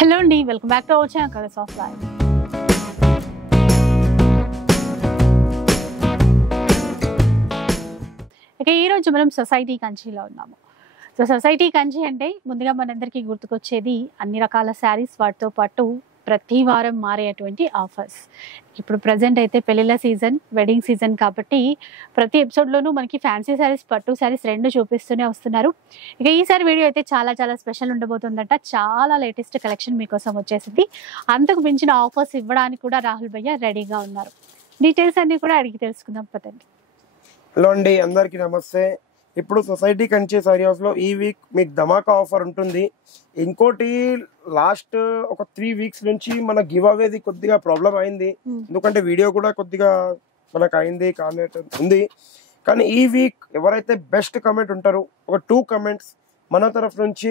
Hello అండి, welcome back to our channel colours of life. ఇక ఈరోజు మనం సొసైటీ కంచిలో ఉన్నాము. సో సొసైటీ కంచి అంటే ముందుగా మనందరికీ గుర్తుకొచ్చేది అన్ని రకాల శారీస్, వాటితో పాటు ప్రతి వారం మారేటువంటి ఆఫర్స్. ఇప్పుడు ప్రజెంట్ అయితే పెళ్ళిళ్ళ సీజన్, వెడ్డింగ్ సీజన్ కాబట్టి ప్రతి ఎపిసోడ్లోనూ మనకి ఫ్యాన్సీ శారీస్, పట్టు శారీస్ రెండు చూపిస్తూనే వస్తున్నారు. ఇక ఈసారి వీడియో అయితే చాలా చాలా స్పెషల్ ఉండబోతుందంట. చాలా లేటెస్ట్ కలెక్షన్ మీకోసం వచ్చేసింది. అంతకు మించిన ఆఫర్స్ ఇవ్వడానికి కూడా రాహుల్ భయ్య రెడీగా ఉన్నారు. డీటెయిల్స్ అన్ని కూడా అడిగి తెలుసుకుందాం పదండి. హలో అండి, అందరికీ నమస్తే. ఇప్పుడు సొసైటీ కంచి సారీ హౌస్ లో ఈ వీక్ మీకు ధమాకా ఆఫర్ ఉంటుంది. ఇంకోటి లాస్ట్ ఒక 3 వీక్స్ నుంచి మన గివ్ అవేది కొద్దిగా ప్రాబ్లం అయింది, ఎందుకంటే వీడియో కూడా కొద్దిగా మనకు అయింది ఉంది. కానీ ఈ వీక్ ఎవరైతే బెస్ట్ కమెంట్ ఉంటారో ఒక 2 కమెంట్స్ మన తరఫు నుంచి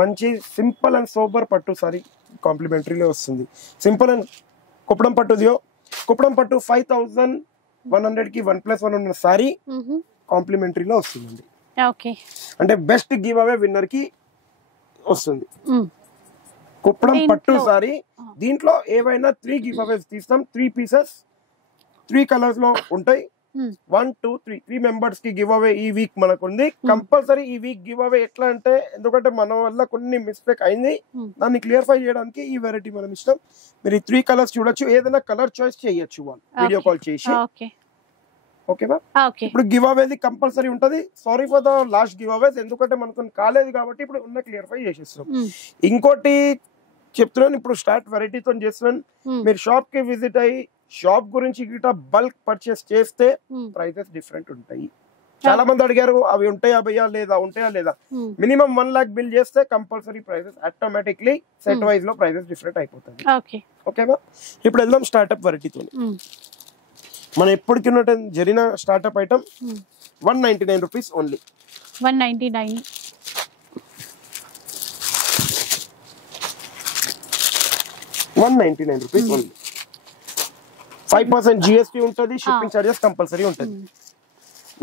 మంచి సింపుల్ అండ్ సోబర్ పట్టు సారీ కాంప్లిమెంటరీలో వస్తుంది. సింపుల్ అండ్ కుప్పడం పట్టు 5100 కి 1+1 ఉన్న సారీ కాంప్లిమెంటరీలో వస్తుందండి. ఓకే, అంటే బెస్ట్ గివ్ అవే విన్నర్ కి వస్తుంది కుప్పడం పట్టు సారీ. దీంట్లో ఏవైనా 3 గివ్ అవేస్ తీస్తాం. 3 పీసెస్ 3 కలర్స్ లో ఉంటాయి. 1 2 3 మెంబర్స్ కి గివ్ అవే ఈ వీక్ మనకు ఉంది. కంపల్సరీ ఈ వీక్ గివ్ అవే ఎట్లా అంటే, ఎందుకంటే మన వల్ల కొన్ని మిస్టేక్ అయింది, దాన్ని క్లియర్ఫై చేయడానికి ఈ వెరైటీ మనం ఇష్టం. మీరు ఈ 3 కలర్స్ చూడొచ్చు, ఏదైనా కలర్ చాయిస్ చేయొచ్చు వాళ్ళు వీడియో కాల్ చేసి. ఓకేనా? ఇప్పుడు గివ్ అవేది కంపల్సరీ ఉంటది. Sorry for the last giveaways, ఎందుకంటే మనతో కాలేదు కాబట్టి ఇప్పుడు ఉన్న క్లియర్ఫై చేసేస్తాం. ఇంకోటి చెప్తున్నాను, ఇప్పుడు స్టార్ట్ వెరైటీతో చేస్తున్నాను. మీరు షాప్ కి విజిట్ అయ్యి షాప్ గురించి గిట్లా బల్క్ పర్చేస్ చేస్తే ప్రైసెస్ డిఫరెంట్ ఉంటాయి. చాలా మంది అడిగారు అవి ఉంటాయా భయ్యా లేదా. మినిమం 1 lakh బిల్ చేస్తే compulsory prices automatically set wise లో ప్రైసెస్ డిఫరెంట్ అయిపోతుంది. ఓకేనా? ఇప్పుడు వెళ్దాం స్టార్ట్అప్ వెరైటీతో. మనం ఎప్పటికి జరిగిన startup item 199 rupees only. 199 rupees only. 5% GST ఉంటుంది, షిప్పింగ్ చార్జెస్ కంపల్సరీ ఉంటుంది.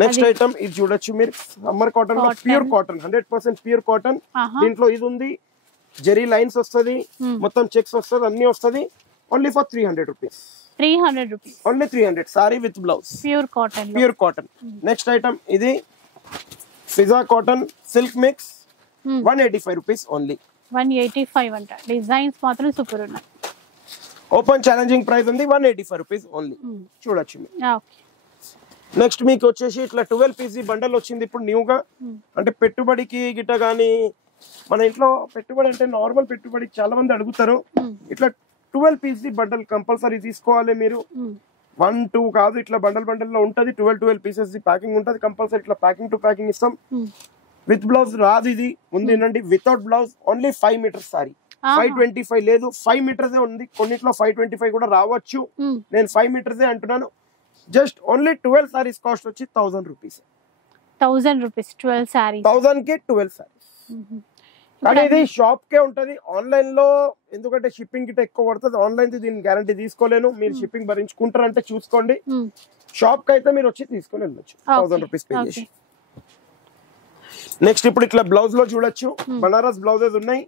నెక్స్ట్ ఐటమ్ ఇది చూడొచ్చు మీరు, సమ్మర్ కాటన్ లో ప్యూర్ కాటన్, 100% ప్యూర్ కాటన్. దీంట్లో ఇది ఉంది, జెరీ లైన్స్ వస్తుంది, మొత్తం చెక్స్ వస్తుంది, అన్ని వస్తుంది. Only for 300 rupees. 300 rupees only 300 sari with blouse, pure cotton. Next item ఇది ఫిజా cotton silk mix, 185 rupees only. 185 అంట. డిజైన్స్ మాత్రం సూపర్ ఉన్నాయి. ఓపెన్ ఛాలెంజింగ్ ప్రైస్ ఉంది, 185 రూపీస్ ఓన్లీ. చూడొచ్చు మీరు. నెక్స్ట్ మీకు వచ్చేసి ఇట్లా 12 పీసీ బండల్ వచ్చింది ఇప్పుడు న్యూగా. అంటే పెట్టుబడికి గిట్ట గానీ, మన ఇంట్లో పెట్టుబడి అంటే నార్మల్ పెట్టుబడికి చాలా మంది అడుగుతారు. ఇట్లా 12 పీసీ బండల్ కంపల్సరీ తీసుకోవాలి మీరు. 1 2 కాదు, ఇట్లా బండల్ లో ఉంటది. 12 పీసెస్ ప్యాకింగ్ ఉంటది కంపల్సరీ. ఇట్లా ప్యాకింగ్ టు ప్యాకింగ్ ఇస్తాం. విత్ బ్లౌజ్ రాదు ఇది, ఉంది ఏంటంటే without blouse. Only 5 meters sorry, 525 లేదు, 5 మీటర్స్ ఉంది. కొన్నిట్లో 525 కూడా రావచ్చు. నేను 5 మీటర్స్ అంటున్నాను. జస్ట్ ఓన్లీ 12 సారీస్ కాస్ట్ వచ్చి 1000 రూపీస్. 1000 రూపీస్ 12 సారీస్. 1000 కి 12 సారీస్. కానీ ఇది షాప్ కే ఉంటది. ఆన్లైన్ లో ఎందుకంటే షిప్పింగ్ గిట్ట ఎక్కువ పడుతుంది. ఆన్లైన్ దీని గ్యారంటీ తీసుకోలేను. మీరు షిప్పింగ్ భరించుకుంటారంటే చూసుకోండి. షాప్ కి అయితే మీరు వచ్చి తీసుకొని వెళ్ళొచ్చు 1000 రూపీస్ పే చేసి. నెక్స్ట్ ఇప్పుడు ఇట్లా బ్లౌజ్ లో చూడొచ్చు, బనారస్ బ్లౌజెస్ ఉన్నాయి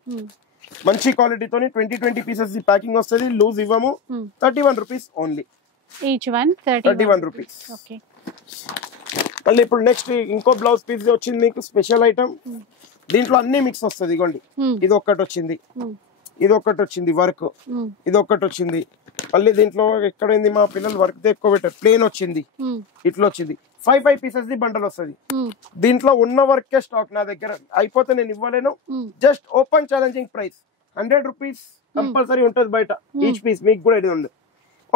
మంచి క్వాలిటీతోని. 20 పీసెస్ ప్యాకింగ్ వస్తుంది, లూజ్ ఇవ్వము. 31 rupees only. Each one 31 rupees. మళ్ళీ ఇప్పుడు నెక్స్ట్ ఇంకో బ్లౌజ్ పీస్ వచ్చింది మీకు, స్పెషల్ ఐటమ్. దీంట్లో అన్ని మిక్స్ వస్తుంది. ఇగోండి, ఇది ఒక్కటి వచ్చింది, ఇది ఒక్కటి వచ్చింది వర్క్, ఇది ఒక్కటి వచ్చింది. మళ్ళీ దీంట్లో ఎక్కడైంది మా పిల్లలు వర్క్ ఎక్కువ పెట్టారు, ప్లేన్ వచ్చింది, ఇట్లా వచ్చింది. 5 పీసెస్ ది బండల్ వస్తుంది. దీంట్లో ఉన్న వర్కే స్టాక్ నా దగ్గర, అయిపోతే నేను ఇవ్వలేను. Just open challenging price 100 rupees compulsory ఉంటుంది బయట ఈచ్ పీస్. మీకు కూడా ఇది ఉంది.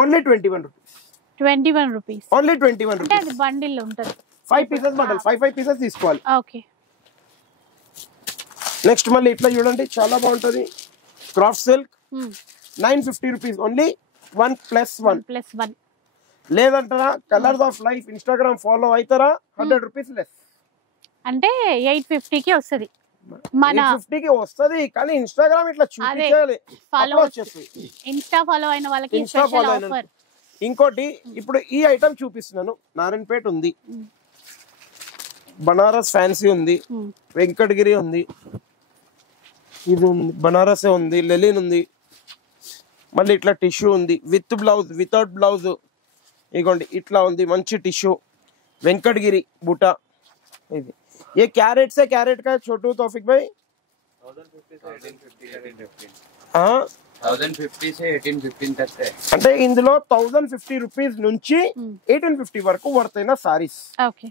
Only 21 rupees. 21 rupees only 21 rupees. Bundle ఉంటుంది. 5 పీసెస్ బండల్, 5 పీసెస్ తీసుకోవాలి. ఓకే. నెక్స్ట్ మళ్ళీ ఇట్లా చూడండి, చాలా బాగుంటది. Craft silk 950 rupees only. 1+1 లేదంటారా? Colours of life Instagram follow అవుతారా? 100 రూపీస్ లెస్. అంటే 850 కి వస్తుంది. మన 850 కి వస్తుంది, కానీ ఇన్స్టాగ్రామ్ ఇట్లా చూపించాలి. ఇన్స్టా ఫాలో అయిన వాళ్ళకి స్పెషల్ ఆఫర్. ఇంకోటి ఇప్పుడు ఈ ఐటమ్ చూపిస్తున్నాను. నారాయణపేట ఉంది, బనారస్ ఫ్యాన్సీ ఉంది, వెంకటగిరి ఉంది, ఇది ఉంది, బనారసే ఉంది, లెలిన్ ఉంది, మళ్ళీ ఇట్లా టిష్యూ ఉంది విత్ బ్లౌజ్, వితౌట్ బ్లౌజ్. ఇగోండి ఇట్లా ఉంది మంచి టిష్యూ, వెంకటగిరి బుటా. ఇది ఏ క్యారెట్ సే క్యారెట్ కా छोटू तौफिक भाई 1050 से 1815 तक है. అంటే ఇందులో 1050 రూపీస్ నుంచి 1850 వరకు వర్తైన సారీస్.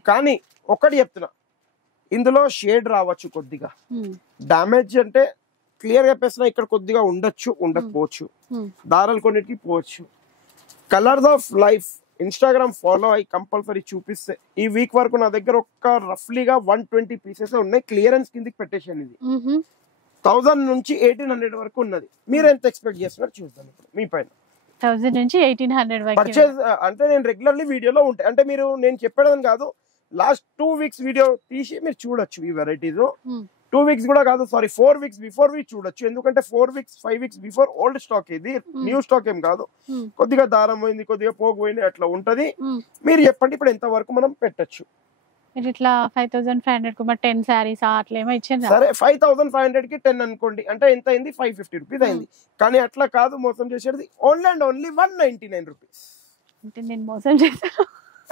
కానీ ఒకటి చెప్తున్నా, ఇందులో షేడ్ రావచ్చు కొద్దిగా, డామేజ్ అంటే క్లియర్ గా చెప్పేస్తున్నా, ఇక్కడ కొద్దిగా ఉండొచ్చు ఉండకపోవచ్చు, దారాలు కొన్నిటికి పోవచ్చు. Colours of life Instagram follow అయ్యి కంపల్సరీ చూపిస్తే ఈ వీక్ వరకు నా దగ్గర ఒక రఫ్లీగా 120 పీసెస్ ఉన్నాయి. క్లియరెన్స్ కిందకి పెట్టేసాను. ఇది 1000 నుంచి 1800 వరకు ఉన్నది. మీరు ఎంత ఎక్స్పెక్ట్ చేస్తున్నారు చూద్దాం ఇప్పుడు మీ పైన. 1000 నుంచి 1800 వరకు పర్చేజ్ అంటే నేను రెగ్యులర్లీ వీడియోలో ఉంటాయి, అంటే మీరు నేను చెప్పేదని కాదు, లాస్ట్ 2 వీక్స్ వీడియో తీసి మీరు చూడొచ్చు ఈ వెరైటీస్. 2 వీక్స్ కూడా కాదు, సారీ 4 వీక్స్ బిఫోర్ వి చూడొచ్చు. ఎందుకంటే 4 weeks 5 weeks before old stock, ఇది న్యూ స్టాక్ ఏం కాదు. కొద్దిగా దారం పోయింది, కొద్దిగా పోగు పోయింది, అట్లా ఉంటది. మీరు చెప్పండి ఇప్పుడు ఎంత వరకు మనం పెట్టచ్చు. మీరు ఇట్లా 5500 కు 10 సారీస్ అట్లా ఏమో ఇచ్చారు. సరే 5500 కి 10 అనుకోండి, అంటే ఎంత అయింది 550 రూపీస్ అయింది. కానీ అట్లా కాదు, మోసం చేసేది ఓన్లీ అండ్ ఓన్లీ 199 రూపీస్. అంటే నేను మోసం చేశాను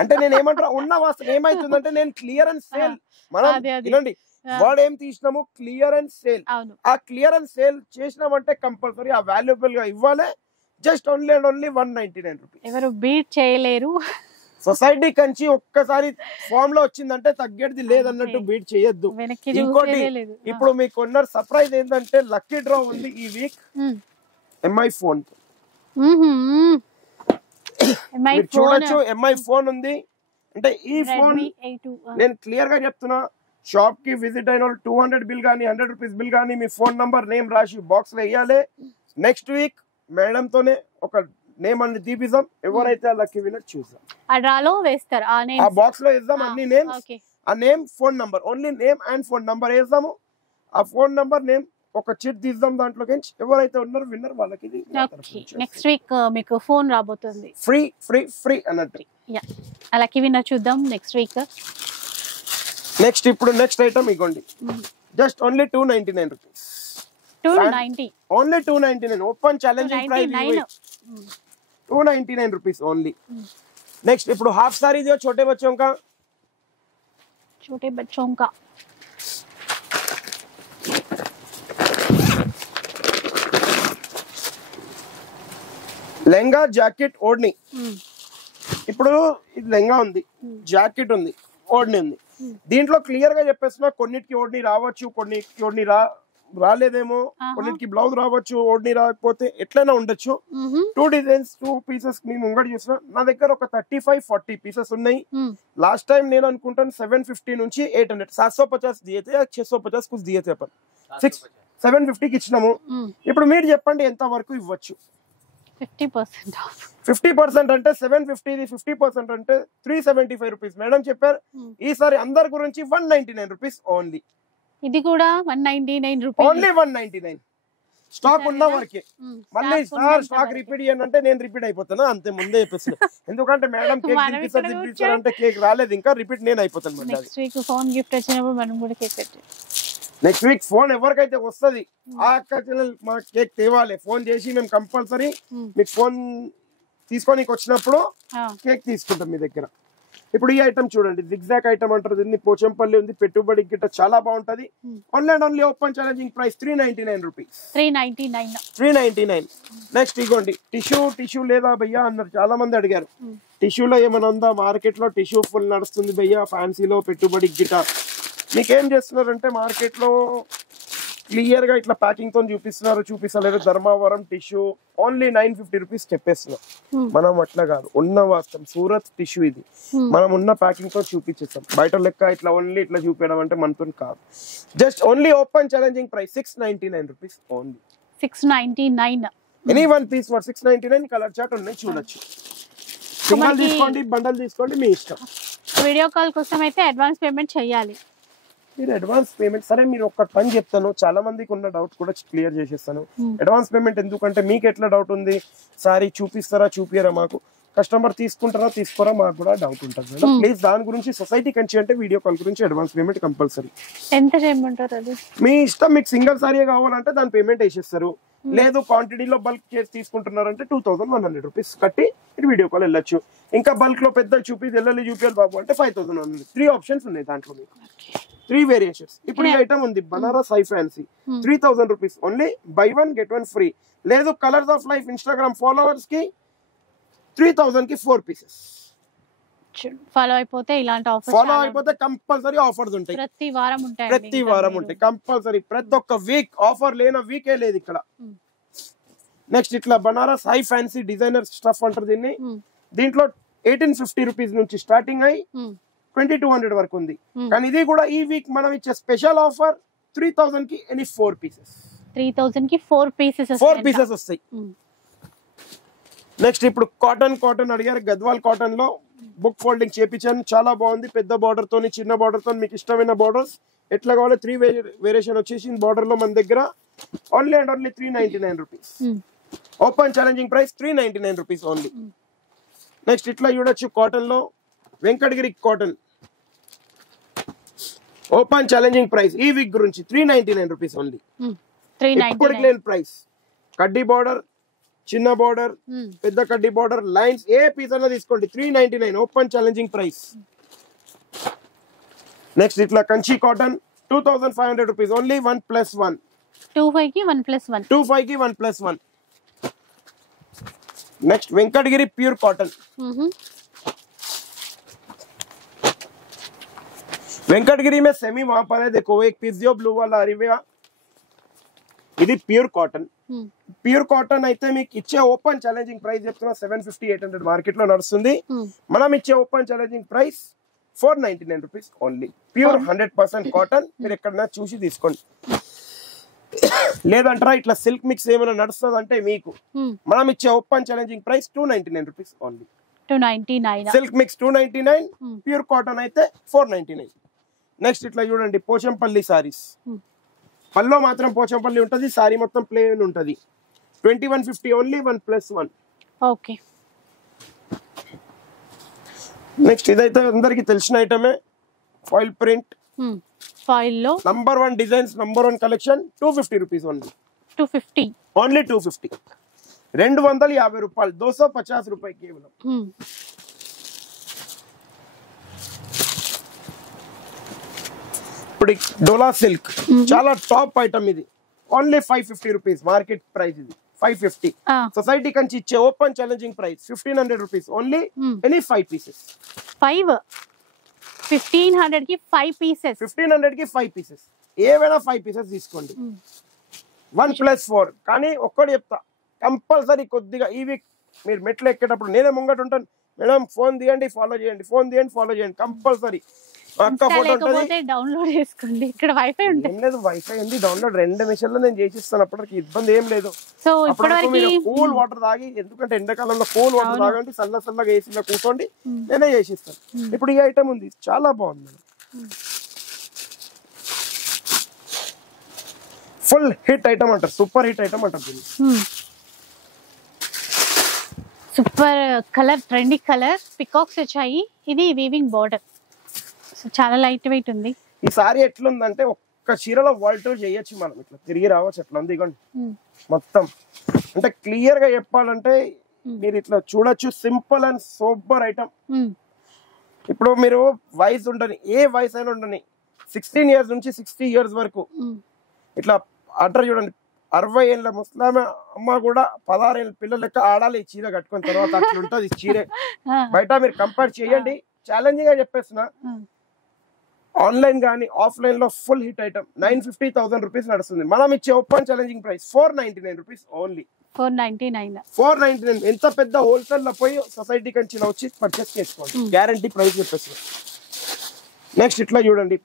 అంటే నేను ఏమంటారా, ఉన్న వాస్తవం ఏమైతుందంటే నేను క్లియరెన్స్ సేల్, మనం వినండి వర్డ్ ఏం తీసినాము, క్లియరెన్స్ సేల్. ఆ క్లియరెన్స్ సేల్ చేసినామంటే కంపల్సరీ ఆ వాల్యుబుల్ గా ఇవ్వాలి. Just only and only 199 rupees. ఎవరు బీట్ చేయలేరు. సొసైటీ కంచి ఒక్కసారి ఫామ్ లో వచ్చిందంటే తగ్గేది లేదన్నట్టు బీట్ చేయొద్దు. ఇంకోటి ఇప్పుడు మీకు ఉన్న సర్ప్రైజ్ ఏంటంటే లక్కీ డ్రా ఉంది ఈ వీక్ ఎంఐ ఫోన్. చూడొచ్చు ఎంఐ ఫోన్ ఉంది. అంటే ఈ ఫోన్ నేను క్లియర్ గా చెప్తున్నా, షాప్ కి విజిట్ అయిన వాళ్ళు 200 బిల్ గానీ 100 రూపీస్ బిల్ గానీ మీ ఫోన్ నంబర్ నేమ్ రాసి బాక్స్ లో వేయాలి. నెక్స్ట్ వీక్ మేడం తోనే ఒక నేమ్ అన్ని తీపిద్దాం, ఎవరైతే లక్కీ విన్నర్ చూద్దాం. ఆ బాక్స్ లో వేద్దాం అన్ని నేమ్స్, ఆ name phone number, only name and phone number వేద్దాము. ఆ ఫోన్ నంబర్ నేమ్ ఒక చిట్ తీద్దాం, దాంట్లోకి ఎవరైతే ఉన్నారో విన్నర్ వాళ్ళకి నెక్స్ట్ వీక్ మీకు ఫోన్ రాబోతుంది ఫ్రీ ఫ్రీ ఫ్రీ అన్నట్టు. లక్కీ విన్నర్ చూద్దాం నెక్స్ట్ వీక్. నెక్స్ట్ ఇప్పుడు నెక్స్ట్ ఐటమ్ ఇగోండి, just only 299 rupees. 290 only 299 open challenging price 299 rupees only. Next ఇప్పుడు హాఫ్ సారీ దియో छोटे बच्चों का లెంగా జాకెట్ ఓడ్ని. ఇప్పుడు ఇది లెంగా ఉంది, జాకెట్ ఉంది, ఓడ్ని ఉంది. దీంట్లో క్లియర్ గా చెప్పేస్తున్నా, కొన్నిటికి ఓడ్ని రావచ్చు, కొన్నిటికి ఓడ్ని రాలేదేమో, కొన్నిటికి బ్లౌజ్ రావచ్చు, ఓడ్ని రాకపోతే ఎట్లైనా ఉండొచ్చు. 2 డిజైన్స్ 2 పీసెస్ మీ ముంగడ చూసిన నా దగ్గర ఒక 35-40 పీసెస్ ఉన్నాయి. లాస్ట్ టైం నేను అనుకుంటాను 750 నుంచి 800 750 దియేతే 650 కుछ దియేతే अपन 750కి ఇచ్చినాము. ఇప్పుడు మీరు చెప్పండి ఎంత వరకు ఇవ్వచ్చు. 50% అంటే 750, 50% అంటే 375 రూపీస్. మేడం చెప్పారు ఈసారి అందరి గురించి 199 రూపీస్ ఓన్లీ. ఇది కూడా 199 రూపీస్ ఓన్లీ 199. స్టాక్ ఉన్న వరకే. మళ్ళీ సార్ స్టాక్ రిపీట్ చేయండి అంటే నేను రిపీట్ అయిపోతాను, అంతే ముందే చెప్పేస్తాను. ఎందుకంటే మేడం కేక్ తినిపిస్తారు అంటే కేక్ రాలేదు ఇంకా, రిపీట్ నేను అయిపోతాను. నెక్స్ట్ వీక్ ఫోన్ గిఫ్ట్ వచ్చినప్పుడు మనం కూడా కేక్ పెట్టాలి. నెక్స్ట్ వీక్ ఫోన్ ఎవరికైతే వస్తుంది ఆ అక్క చెల్లెలు మా కేక్ తేవాలి. ఫోన్ చేసి మేము కంపల్సరీ మీకు ఫోన్ తీసుకొని వచ్చినప్పుడు కేక్ తీసుకుంటాం మీ దగ్గర. ఇప్పుడు ఈ ఐటమ్ చూడండి, జిగ్జాగ్ ఐటమ్ అంటారు దీన్ని, పోచంపల్లి ఉంది, పెట్టుబడి గిట్ట చాలా బాగుంటది. Only and only open challenging price 399 rupees. 399. Next ఇగోండి టిష్యూ లేదా భయ్యా అన్నారు, చాలా మంది అడిగారు. టిష్యూలో ఏమైనా ఉందా మార్కెట్ లో? టిష్యూ ఫుల్ నడుస్తుంది భయ్యా, ఫ్యాన్సీలో పెట్టుబడి గిట్ట. మీకేం చేస్తున్నారంటే మార్కెట్ లో క్లియర్ గా ఇట్లా ప్యాకింగ్ తో చూపిస్తలేరు. ధర్మవరం టిష్యూ ఓన్లీ 950 రూపీస్ చెప్పేస్తున్నారు. మనం అట్లా కాదు, ఉన్న వాస్తవం సూరత్ టిష్యూ ఇది, మనం ఉన్న ప్యాకింగ్ తో చూపించేస్తాం. బయట లెక్క ఇట్లా ఓన్లీ ఇట్లా చూపించడం అంటే మనతో కాదు. Just only open challenging price 699 rupees only. 699 any one piece for 699. Colour chart ఉన్నాయి చూడొచ్చు. సింగల్ తీసుకోండి, బండల్ తీసుకోండి, మీ ఇష్టం. వీడియో కాల్ కోసం అయితే అడ్వాన్స్ పేమెంట్ చేయాలి. మీరు అడ్వాన్స్ పేమెంట్ సరే, మీరు ఒక్క పని చెప్తాను, చాలా మందికి ఉన్న డౌట్ కూడా క్లియర్ చేసేస్తాను. అడ్వాన్స్ పేమెంట్ ఎందుకంటే మీకు ఎట్లా డౌట్ ఉంది, సారీ చూపిస్తారా చూపియరా మాకు, కస్టమర్ తీసుకుంటారా తీసుకోరా మాకు కూడా డౌట్ ఉంటుంది మేడం. ప్లీజ్ దాని గురించి సొసైటీ కంచి అంటే వీడియో కాల్ గురించి అడ్వాన్స్ పేమెంట్ కంపల్సరీ. ఎంత చేయమంటారు అది? మీ ఇష్టం. మీకు సింగిల్ సారీ కావాలంటే దాని పేమెంట్ వేసేస్తారు. లేదు క్వాంటిటీలో బల్క్ చేసి తీసుకుంటున్నారంటే 2100 రూపీస్ కట్టి ఇటు వీడియో కాల్ వెళ్ళొచ్చు. ఇంకా బల్క్ లో పెద్ద చూపించాలి బాబు అంటే 5100. 3 ఆప్షన్స్ ఉన్నాయి దాంట్లో మీకు, 3 వేరియేషన్స్. ఇప్పుడు ఈ ఐటమ్ ఉంది Banaras high fancy 3000 rupees only, buy 1 get 1 free. లేదు colours of life Instagram followers కి 3000 కి 4 పీసెస్. ఫాలో అయిపోతే ఇలాంటి ఆఫర్స్, ఫాలో అయిపోతే కంపల్సరీ ఆఫర్స్ ఉంటాయి. ప్రతి వారం ఉంటాయి, ప్రతి వారం ఉంటాయి కంపల్సరీ. ప్రతి ఒక్క వీక్ ఆఫర్ లేని వీకే లేదు ఇక్కడ. నెక్స్ట్ ఇట్లా Banaras high fancy designer stuff అంటారు దీన్ని. దీంట్లో 1850 రూపీస్ నుంచి స్టార్టింగ్ అయ్యి 2200 వరకు ఉంది. కానీ ఇది కూడా ఈ వీక్ మనం ఇచ్చే స్పెషల్ ఆఫర్ 3000 కి ఎనీ 4 పీసెస్. 3000 కి 4 పీసెస్ వస్తాయి. నెక్స్ట్ ఇప్పుడు కాటన్ అడిగారు. గద్వాల్ కాటన్ లో బుక్ ఫోల్డింగ్ చేపించాను, చాలా బాగుంది. పెద్ద బార్డర్ తోని చిన్న బార్డర్ తో మీకు ఇష్టమైన బార్డర్స్ ఎట్లా కావాలో 3 వేరియేషన్ వచ్చేసి బార్డర్ లో మన దగ్గర only and only 399 rupees. Open challenging price 399 rupees only. Next ఇట్లా చూడొచ్చు కాటన్ లో Venkatagiri cotton open challenging price ఈ వీక్ గురించి 399 రూపీస్ ఓన్లీ. ఇప్పటికి లేని ప్రైస్. కడ్డీ బార్డర్, చిన్న బార్డర్, పెద్ద కడ్డీ బార్డర్, లైన్స్ ఏ పీస్ అన్నా తీసుకోండి 399 ఓపెన్ ఛాలెంజింగ్ ప్రైస్. నెక్స్ట్ ఇట్లా కంచి కాటన్ 2500 రూపీస్ ఓన్లీ 1+1. 25 కి 1+1. 25 కి 1+1. Next Venkatagiri pure cotton. Venkatagiri में सेमी वहां पर है, देखो एक पीस जो ब्लू वाला अरिविया ఇది ప్యూర్ కాటన్. ప్యూర్ కాటన్ అయితే మీకు ఇచ్చే ఓపెన్ ఛాలెంజింగ్ ప్రైస్ చెప్తున్నా 750-800 మార్కెట్ లో నడుస్తుంది. మనం ఇచ్చే open challenging price 499 rupees only. Pure 100% cotton. మీరు ఎక్కడన్నా చూసి తీసుకోండి. లేదంటారా ఇట్లా సిల్క్ మిక్స్ ఏమైనా నడుస్తుంది అంటే మీకు మనం ఇచ్చే open challenging price 299 rupees only. 299. Silk mix 299, pure cotton అయితే 499. నెక్స్ట్ ఇట్లా చూడండి పోచంపల్లి సారీస్. పల్లో మాత్రం పోచంపల్లి ఉంటది, సారీ మొత్తం ప్లేన్ ఉంటది. 2150 ఓన్లీ 1+1. ఓకే. నెక్స్ట్ ఇదైతే అందరికి తెలిసిన ఐటమే ఫాయిల్ ప్రింట్. ఫాయిల్ లో number 1 designs, number 1 collection 250 rupees only. 250 only 250. 250 రూపాయలు, 250 రూపాయలు కేవలం. ఇప్పుడు డోలా సిల్క్ చాలా టాప్ ఐటమ్ ఇది. Only 550 rupees market price. ఇది 550. సొసైటీ కంచి ఇచ్చే open challenging price 1500 rupees only any 5 pieces. 1500 కి 5 పీసెస్. 1500 కి 5 పీసెస్. ఏవైనా 5 పీసెస్ తీసుకోండి. 1+4. కానీ ఒక్కటి చెప్తా, కంపల్సరీ కొద్దిగా ఈ వీక్ మీరు మెట్లు ఎక్కేటప్పుడు నేనే ముంగట ఉంటాను మేడం, ఫోన్ తీయండి ఫాలో చేయండి, ఫోన్ తీయండి ఫాలో చేయండి కంపల్సరీ. అక్క ఫోటో ఉంటుంది, డౌన్లోడ్ చేసుకోండి. ఇక్కడ వైఫై ఉంటుంది. ఏం లేదు, వైఫై ఉంది డౌన్లోడ్ 2 నిమిషాల్లో నేను చేసిస్తాను. అప్పటికి ఇబ్బంది ఏం లేదు. సో ఇప్పటివరకు కూల్ వాటర్ తాగి, ఎందుకంటే ఎండాకాలంలో కూల్ వాటర్ తాగండి, చల్లగా ఏసీలో కూర్చోండి, నేనే చేసిస్తాను. ఇప్పుడు ఈ ఐటమ్ ఉంది చాలా బాగుంది మేడం. ఫుల్ హిట్ ఐటమ్ అంటారు, సూపర్ హిట్ ఐటమ్ అంటారు దీన్ని. Super colour, trendy colour, peacocks వచ్చాయి. ఇది వీవింగ్ బార్డర్, చాలా లైట్ వెయిట్ ఉంది. ఈ సారీ ఎట్లుందంటే ఒక్క చీరలో వాల్టో చేయొచ్చు మనం, ఇట్లా తిరిగి రావచ్చు. ఎట్లా ఉంది ఇగోండి మొత్తం. అంటే క్లియర్ గా చెప్పాలంటే మీరు ఇట్లా చూడొచ్చు. Simple and super item. ఇప్పుడు మీరు వయసు ఉండని, ఏ వయసు అయినా ఉండని, 16 ఇయర్స్ నుంచి 60 ఇయర్స్ వరకు ఇట్లా అంటారు చూడండి. 60 ఏళ్ళ ముస్లాం అమ్మ కూడా 16 ఏళ్ళ పిల్లలు లెక్క ఆడాలి ఈ చీర కట్టుకున్న తర్వాత. అట్లా ఉంటది చీరే. బయట మీరు కంపేర్ చేయండి. ఛాలెంజింగ్ గా చెప్పేస్తున్నా, ఆన్లైన్ గానీ ఆఫ్లైన్ లో ఫుల్ హిట్ ఐటమ్. 950,000 రూపీస్ నడుస్తుంది. మనం ఇచ్చే open challenging price 499 rupees only. 499. ఎంత పెద్ద హోల్సేల్ లో పోయి సొసైటీ కంచిలో వచ్చి పర్చేస్ చేసుకోండి, గ్యారంటీ ప్రైస్ చెప్పేసి. నెక్స్ట్ ఇట్లా చూడండి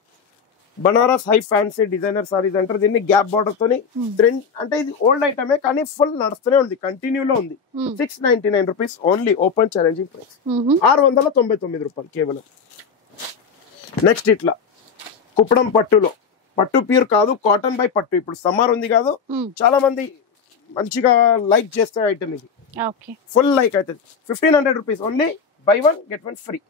Banaras high fancy designer saris అంటారు దీన్ని. గ్యాప్ బార్డర్ తోని ట్రెండ్, అంటే ఇది ఓల్డ్ ఐటమే కానీ ఫుల్ నడుస్తూనే ఉంది, కంటిన్యూ లో ఉంది. 699 rupees only open challenging price. 699 రూపాయలు కేవలం. నెక్స్ట్ ఇట్లా కుప్పడం పట్టులో, పట్టు ప్యూర్ కాదు, కాటన్ బై పట్టు. ఇప్పుడు సమ్మర్ ఉంది కాదు, చాలా మంది మంచిగా లైక్ చేస్తే ఐటమ్ ఇది. ఓకే ఫుల్ లైక్ అవుతుంది 1500 rupees only buy 1 get 1 free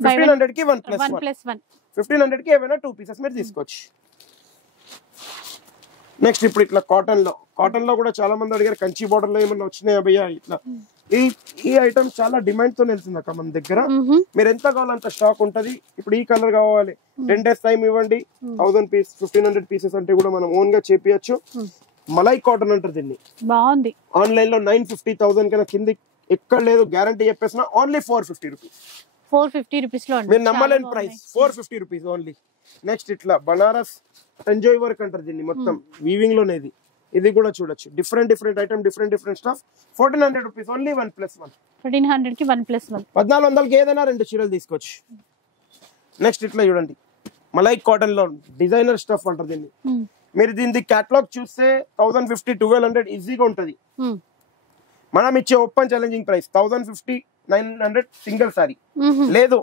1500 కి 1 ప్లస్ 1 1500 కి ఏమైనా 2 పీసెస్ మీరు తీసుకోవచ్చు నెక్స్ట్ ఇప్పుడు ఇట్లా కాటన్ లో కూడా చాలా మంది అడిగారు కంచి బోర్డర్ లో ఏమన్నా వచ్చినాయా భయ్యా ఇట్లా ఈ ఐటమ్ చాలా డిమాండ్ తో వెళ్తుంది అక్క మన దగ్గర మీరు ఎంత కావాలంత స్టాక్ ఉంటది ఇప్పుడు ఈ కలర్ కావాలి 10 days టైం ఇవ్వండి 1000 పీస్ 1500 పీసెస్ అంటే కూడా మనం ఓన్ గా చేపియచ్చు మలై కాటన్ అంటారు దీన్ని బాగుంది ఆన్లైన్ లో 950,000 కన్నా కింది ఎక్కడ లేదు గ్యారంటీ చెప్పేసిన ఓన్లీ 450 రూపీస్ 450 రూపీస్ లో మీరు నమ్మలేని ప్రైస్ 450 రూపీస్ ఓన్లీ నెక్స్ట్ ఇట్లా బనారస్ ఎంజాయ్ వర్క్ అంటారు దీన్ని మొత్తం వీవింగ్ లోనే ఇది కూడా చూడొచ్చు different item different stuff 1400 rupees only 1+1 1400 కి 1+1 1400కి ఏదైనా 2 చీరలు తీసుకోవచ్చు నెక్స్ట్ ఇట్లా చూడండి మలై కాటన్ లో డిజైనర్ స్టఫ్ అంటారు దీన్ని మీరు దీని కేటలాగ్ చూస్తే 1050 1200 ఈజీగా ఉంటది మనం ఇచ్చే open challenging price 1050 900 single sorry లేదు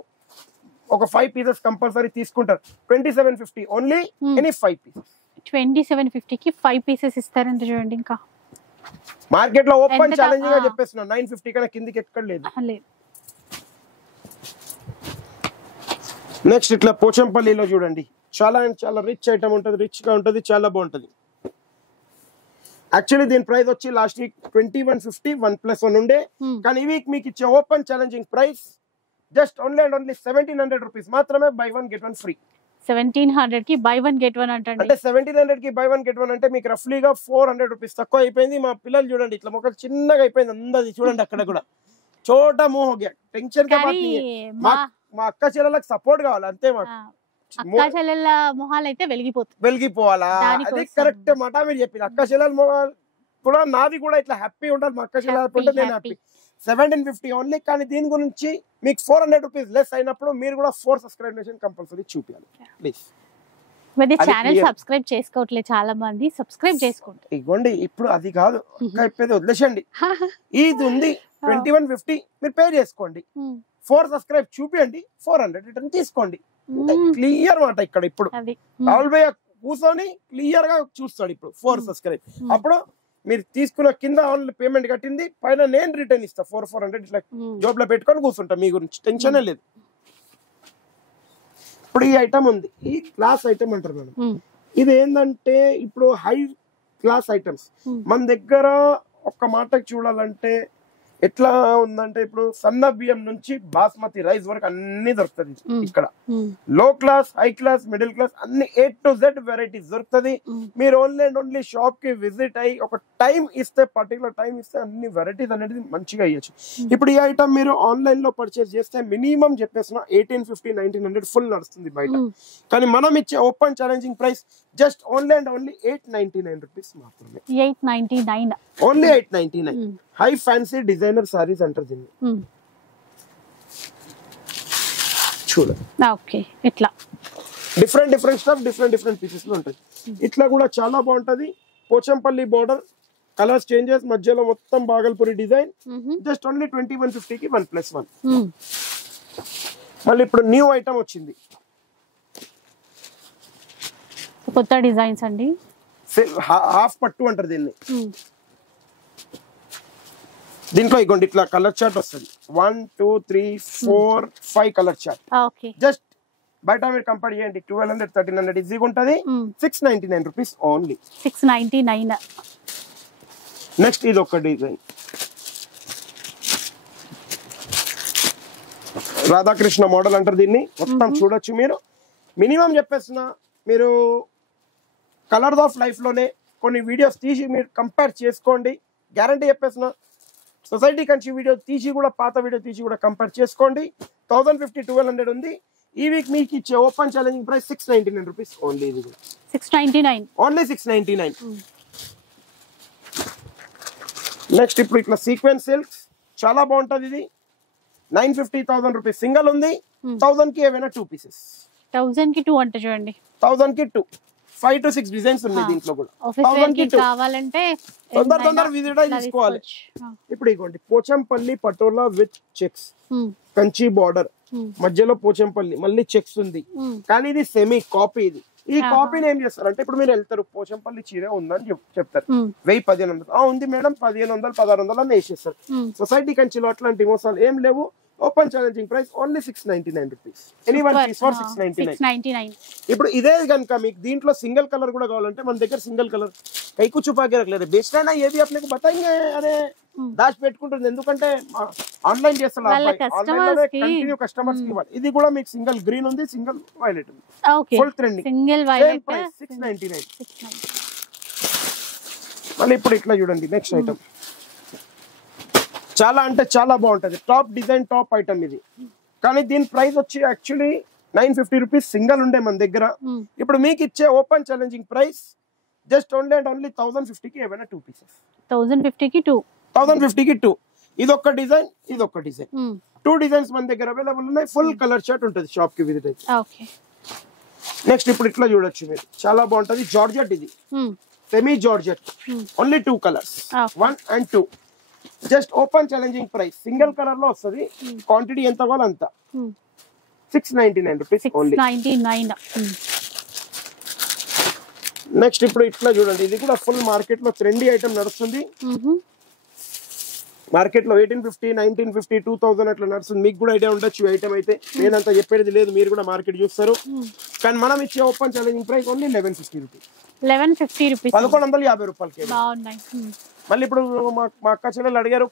ఒక 5 పీసెస్ కంపల్సరీ తీసుకుంటారు 2750 ఓన్లీ ఎనీ 5 పీసెస్ 2750 కి 5 పీసెస్ ఇస్తారంట చూడండి ఇంకా మార్కెట్ లో ఓపెన్ ఛాలెంజింగ్ గా చెప్పేస్తున్నా 950 కన్నా కిందికి ఎక్కడ లేదు నెక్స్ట్ ఇట్లా పోచంపల్లిలో చూడండి చాలా రిచ్ ఐటమ్ ఉంటుంది రిచ్ గా ఉంటుంది చాలా బాగుంటది యాక్చువల్లీ దీని ప్రైస్ వచ్చి లాస్ట్ వీక్ 2150 1+1 ఉండే కానీ ఈ వీక్ మీకు ఇచ్చే open challenging price just only 1700 rupees మాత్రమే బై 1 గెట్ 1 ఫ్రీ 1700 కి బై 1 గెట్ 1 అంటే 1700 కి బై 1 గెట్ 1 అంటే మీకు రఫ్లీగా 400 రూపీస్ తక్కువ అయిపోయింది మా పిల్లలు చూడండి ఇట్లా మొక్కలు చిన్నగా అయిపోయింది అందది చూడండి అక్కడ కూడా చోటా మూవ్ హోగ్యా టెన్షన్ మా అక్క చెల్లెలకు సపోర్ట్ కావాలి అంతే మాకు అక్క చెల్లెల మొహాలు అయితే వెలిగిపోవాలా అది కరెక్ట్ మాట మీరు చెప్పింది అక్క చెల్లెల మొహాలు కూడా నాది కూడా ఇట్లా హ్యాపీ ఉండాలి మా అక్క చెల్లెలు నేను హ్యాపీ 1750 ఓన్లీ కానీ దీని గురించి మీకు 400 రూపీస్ లెస్ అయినప్పుడు మీరు కూడా 4 సబ్స్క్రిప్షన్ కంపల్సరీ చూపించాలి ప్లీజ్ మరి ఛానల్ సబ్స్క్రైబ్ చేసుకోవట్లేదు చాలా మంది సబ్స్క్రైబ్ చేసుకోండి ఇగోండి ఇప్పుడు అది కాదు చెప్పేది వదిలేసండి ఇది ఉంది 2150 మీరు పే చేసుకోండి 4 సబ్స్క్రైబ్ చూపియండి 400 రిటర్న్ తీసుకోండి క్లియర్ మాట ఇక్కడ ఇప్పుడు రాహుల్ భయ్య కూర్చొని క్లియర్ గా చూస్తాడు ఇప్పుడు 4 సబ్స్క్రైబ్ అప్పుడు మీరు తీసుకున్న కింద ఆన్లైన్ పేమెంట్ కట్టింది పైన నేను రిటర్న్ ఇస్తా 400 ఇట్లా జాబ్ లో పెట్టుకొని కూర్చుంటా మీ గురించి టెన్షన్ లేదు ఇప్పుడు ఈ ఐటమ్ ఉంది ఈ క్లాస్ ఐటమ్ అంటారు మేడం ఇది ఏంటంటే ఇప్పుడు హై క్లాస్ ఐటమ్స్ మన దగ్గర ఒక్క మాటకి చూడాలంటే ఎట్లా ఉందంటే ఇప్పుడు సన్న బియ్యం నుంచి బాస్మతి రైస్ వరకు అన్ని దొరుకుతుంది ఇక్కడ లో class high class middle class అన్ని A to Z వెరైటీస్ దొరుకుతుంది మీరు ఓన్లీ షాప్ కి విజిట్ అయ్యి ఒక టైం ఇస్తే పర్టికులర్ టైం ఇస్తే అన్ని వెరైటీస్ అనేది మంచిగా ఇవ్వచ్చు ఇప్పుడు ఈ ఐటమ్ మీరు ఆన్లైన్ లో పర్చేస్ చేస్తే మినిమం చెప్పేసిన 1850 1900 ఫుల్ నడుస్తుంది బయట కానీ మనం ఇచ్చే open challenging price just only 899 rupees మాత్రమే 899 only 899 high fancy designer saris అంటారు దీన్ని చూడండి ఓకే ఇట్లా డిఫరెంట్ స్టఫ్ డిఫరెంట్ పీసెస్ లో ఉంటాయి ఇట్లా కూడా చాలా బాగుంటది పోచంపల్లి బోర్డర్ కలర్స్ చేంజెస్ మధ్యలో మొత్తం బాగల్పూరి డిజైన్ జస్ట్ ఓన్లీ 2150 కి 1+1 మళ్ళీ ఇప్పుడు న్యూ ఐటమ్ వచ్చింది కొత్త డిజైన్స్ అండి హాఫ్ పట్టు అంటారు దీన్ని దీంట్లో ఇగోండి ఇట్లా కలర్ చార్ట్ వస్తుంది 1 2 3 4 5 కలర్ చార్ట్ జస్ట్ బయట మీరు కంపేర్ చేయండి 1200 1300 ఈజీగా ఉంటుంది 699 రూపీస్ ఓన్లీ 699 నెక్స్ట్ ఇది ఒక డిజైన్ రాధాకృష్ణ మోడల్ అంటారు దీన్ని మొత్తం చూడొచ్చు మీరు మినిమం చెప్పేస్తున్నా మీరు కలర్స్ ఆఫ్ లైఫ్ లోనే కొన్ని వీడియోస్ తీసి మీరు కంపేర్ చేసుకోండి గ్యారంటీ చెప్పేస్తున్నా సొసైటీ కంచి వీడియో తీసి కూడా పాత వీడియో తీసి కూడా కంపేర్ చేసుకోండి 1050 1200 ఉంది ఈ వీక్ మీకు ఇచ్చే open challenging price 699 rupees only ఇది కూడా 699 ఓన్లీ 699 నెక్స్ట్ ఇప్పుడు ఇట్లా సీక్వెన్స్ సిల్క్స్ చాలా బాగుంటది ఇది 950,000 రూపీస్ సింగల్ ఉంది 1000 కి ఏవైనా 2 పీసెస్ 1000 కి 2 అంటే చూడండి 1000 కి 2 5 to 6 డిజైన్స్ ఉన్నాయి దీంట్లో కూడా కావాలంటే తొందర విజిట్ తీసుకోవాలి ఇప్పుడు ఇగోండి Pochampally patola with checks Kanchi border మధ్యలో పోచంపల్లి మళ్ళీ చెక్స్ ఉంది కానీ ఇది సెమీ కాపీ ఈ కాపీని ఏం చేస్తారంటే ఇప్పుడు మీరు వెళ్తారు పోచంపల్లి చీర ఉందని చెప్తారు 1000-1500 ఉంది మేడం 1500-1600 అని వేసేస్తారు సొసైటీ కంచిలో అట్లాంటి మోసాలు ఏం లేవు open challenging price only 699 rupees any one piece for 699 ఇప్పుడు ఇదే కనుక మీకు దీంట్లో సింగిల్ కలర్ కూడా కావాలంటే మన దగ్గర సింగిల్ కలర్ కైకు చుపాకే రखले बेस्ट है ना ये भी अपने को बताएंगे अरे దాచి పెట్టుకుంటుంది ఎందుకంటే ఆన్లైన్ చేస్తారు కంటిన్యూ కస్టమర్స్ కి ఇవ్వాలి ఇది కూడా మీకు సింగిల్ గ్రీన్ ఉంది సింగిల్ వైలెట్ ఉంది ఫుల్ ట్రెండింగ్ సింగిల్ వైలెట్ 699 మళ్ళీ ఇప్పుడు ఇట్లా చూడండి నెక్స్ట్ ఐటమ్ చాలా అంటే చాలా బాగుంటది టాప్ డిజైన్ టాప్ ఐటమ్ ఇది కానీ దీని ప్రైస్ వచ్చి యాక్చువల్లీ 950 రూపీస్ సింగిల్ ఉండే మన దగ్గర ఇప్పుడు మీకు ఇచ్చే open challenging price just only and only 1050 కి ఏమైనా 2 పీసెస్ 1050 కి 2 ఇది ఒక డిజైన్ ఇది ఒక డిజైన్ 2 డిజైన్స్ మన దగ్గర అవైలబుల్ ఉన్నాయి ఫుల్ కలర్ షర్ట్ ఉంటుంది షాప్ కి విజిట్ అయితే ఓకే నెక్స్ట్ ఇప్పుడు ఇట్లా చూడొచ్చు మీరు చాలా బాగుంటది జార్జెట్ ఇది semi georgette only 2 colours 1 and 2 just open challenging price single colour లో వస్తుంది క్వాంటిటీ ఎంత కావాలో అంత 699 రూపీస్ ఓన్లీ 699 నెక్స్ట్ ఇప్పుడు ఇట్లా చూడండి ఇది కూడా ఫుల్ మార్కెట్ లో ట్రెండీ ఐటమ్ నడుస్తుంది మార్కెట్ లో 1850 1950 2000 అట్లా నడుస్తుంది మీకు కూడా ఐడియా ఉండొచ్చు ఐటమ్ అయితే నేనంతా చెప్పేది లేదు మీరు కూడా మార్కెట్ చూస్తారు కానీ మనం ఇచ్చే open challenging price only 1150 rupees 1150 రూపాయలకి బాగున్నాయి మళ్ళీ ఇప్పుడు మా అక్క చెల్లెలు అడిగారు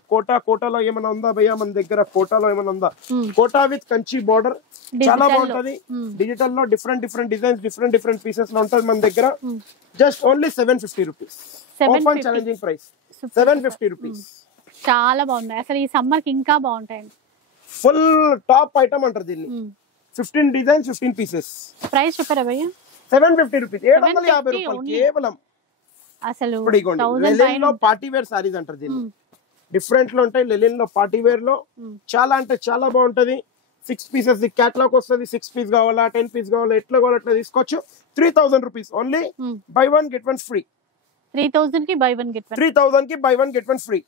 కోటాలో ఏమైనా ఉందా భయ్యా మన దగ్గర కోటాలో ఏమైనా ఉందా కోటా విత్ కంచి బార్డర్ చాలా బాగుంటది డిజిటల్ లో డిఫరెంట్ డిజైన్స్ డిఫరెంట్ పీసెస్ లో ఉంటది మన దగ్గర just only 750 rupees open challenging price 750 rupees చాలా బాగున్నాయి అసలు ఈ సమ్మర్ కి ఇంకా బాగుంటాయండి ఫుల్ టాప్ ఐటమ్ అంటారు దీన్ని 15 డిజైన్స్ 15 పీసెస్ ప్రైస్ చెప్పారా భయ్య 750 రూపీస్ 750 రూపాయలు కేవలం అసలు లెలిన్ లో పార్టీ వేర్ సారీస్ అంటారు దీన్ని డిఫరెంట్ లో ఉంటాయి లెలిన్ లో పార్టీ వేర్ లో చాలా అంటే చాలా బాగుంటది 6 పీసెస్ క్యాటలాగ్ వస్తుంది 6 పీస్ కావాలా 10 పీస్ కావాలా ఎట్లా కావాలా అట్లా తీసుకోవచ్చు 3000 rupees only buy 1 get 1 free 3000 కి బై 1 get 1 3000 కి బై 1 get 1 ఫ్రీ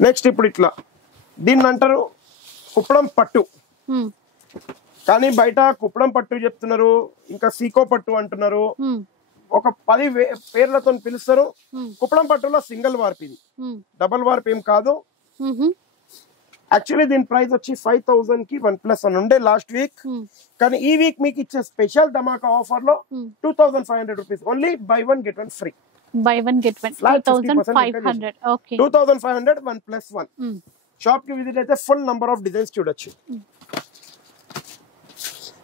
నెక్స్ట్ ఇప్పుడు ఇట్లా దీన్ని అంటారు కుప్పడం పట్టు కానీ బయట కుప్పడం పట్టు చెప్తున్నారు ఇంకా సీకో పట్టు అంటున్నారు ఒక 10 పేర్లతో పిలుస్తారు కుప్పడం పట్టులో సింగిల్ వార్ప్ ఇది డబుల్ వార్ప్ ఏం కాదు యాక్చువల్లీ దీని ప్రైస్ వచ్చి 5000 కి 1+1 ఉండే లాస్ట్ వీక్ కానీ ఈ వీక్ మీకు ఇచ్చే స్పెషల్ ధమాకా ఆఫర్ లో 2500 rupees only buy 1 get 1 free buy 1 get 1 2500 okay 2500 1+1 shop కి విజిట్ అయితే ఫుల్ నంబర్ ఆఫ్ డిజైన్స్ చూడొచ్చు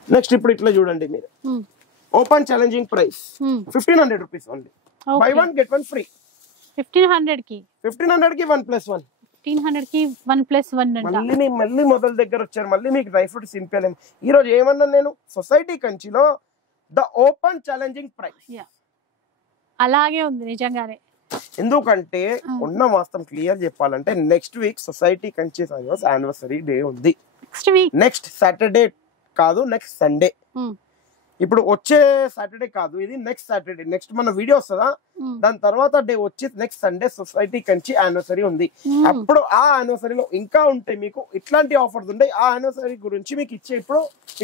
నెక్స్ట్ ఇప్పుడు ఇట్లా చూడండి మీరు open challenging price 1500 rupees only buy 1 get 1 free 1500 కి 1+1 1500 కి 1+1 మళ్ళీ మొదల దగ్గర వచ్చారు మళ్ళీ మీకు డ్రై ఫ్రూట్స్ సింపేలేం ఈ రోజు ఏమన్నా నేను సొసైటీ కంచిలో ద ఓపెన్ ఛాలెంజింగ్ ప్రైస్ అలాగే ఉంది నిజంగానే ఎందుకంటే ఉన్న వాస్తవం క్లియర్ చెప్పాలంటే next week society Kanchi anniversary day ఉంది నెక్స్ట్ సాటర్డే కాదు నెక్స్ట్ సండే ఇప్పుడు వచ్చే సాటర్డే కాదు ఇది నెక్స్ట్ సాటర్డే నెక్స్ట్ మన వీడియో వస్తుందా దాని తర్వాత డే వచ్చి next Sunday society Kanchi anniversary ఉంది అప్పుడు ఆ యానివర్సరీలో ఇంకా ఉంటే మీకు ఇట్లాంటి ఆఫర్స్ ఉంటాయి ఆ యానివర్సరీ గురించి మీకు ఇచ్చే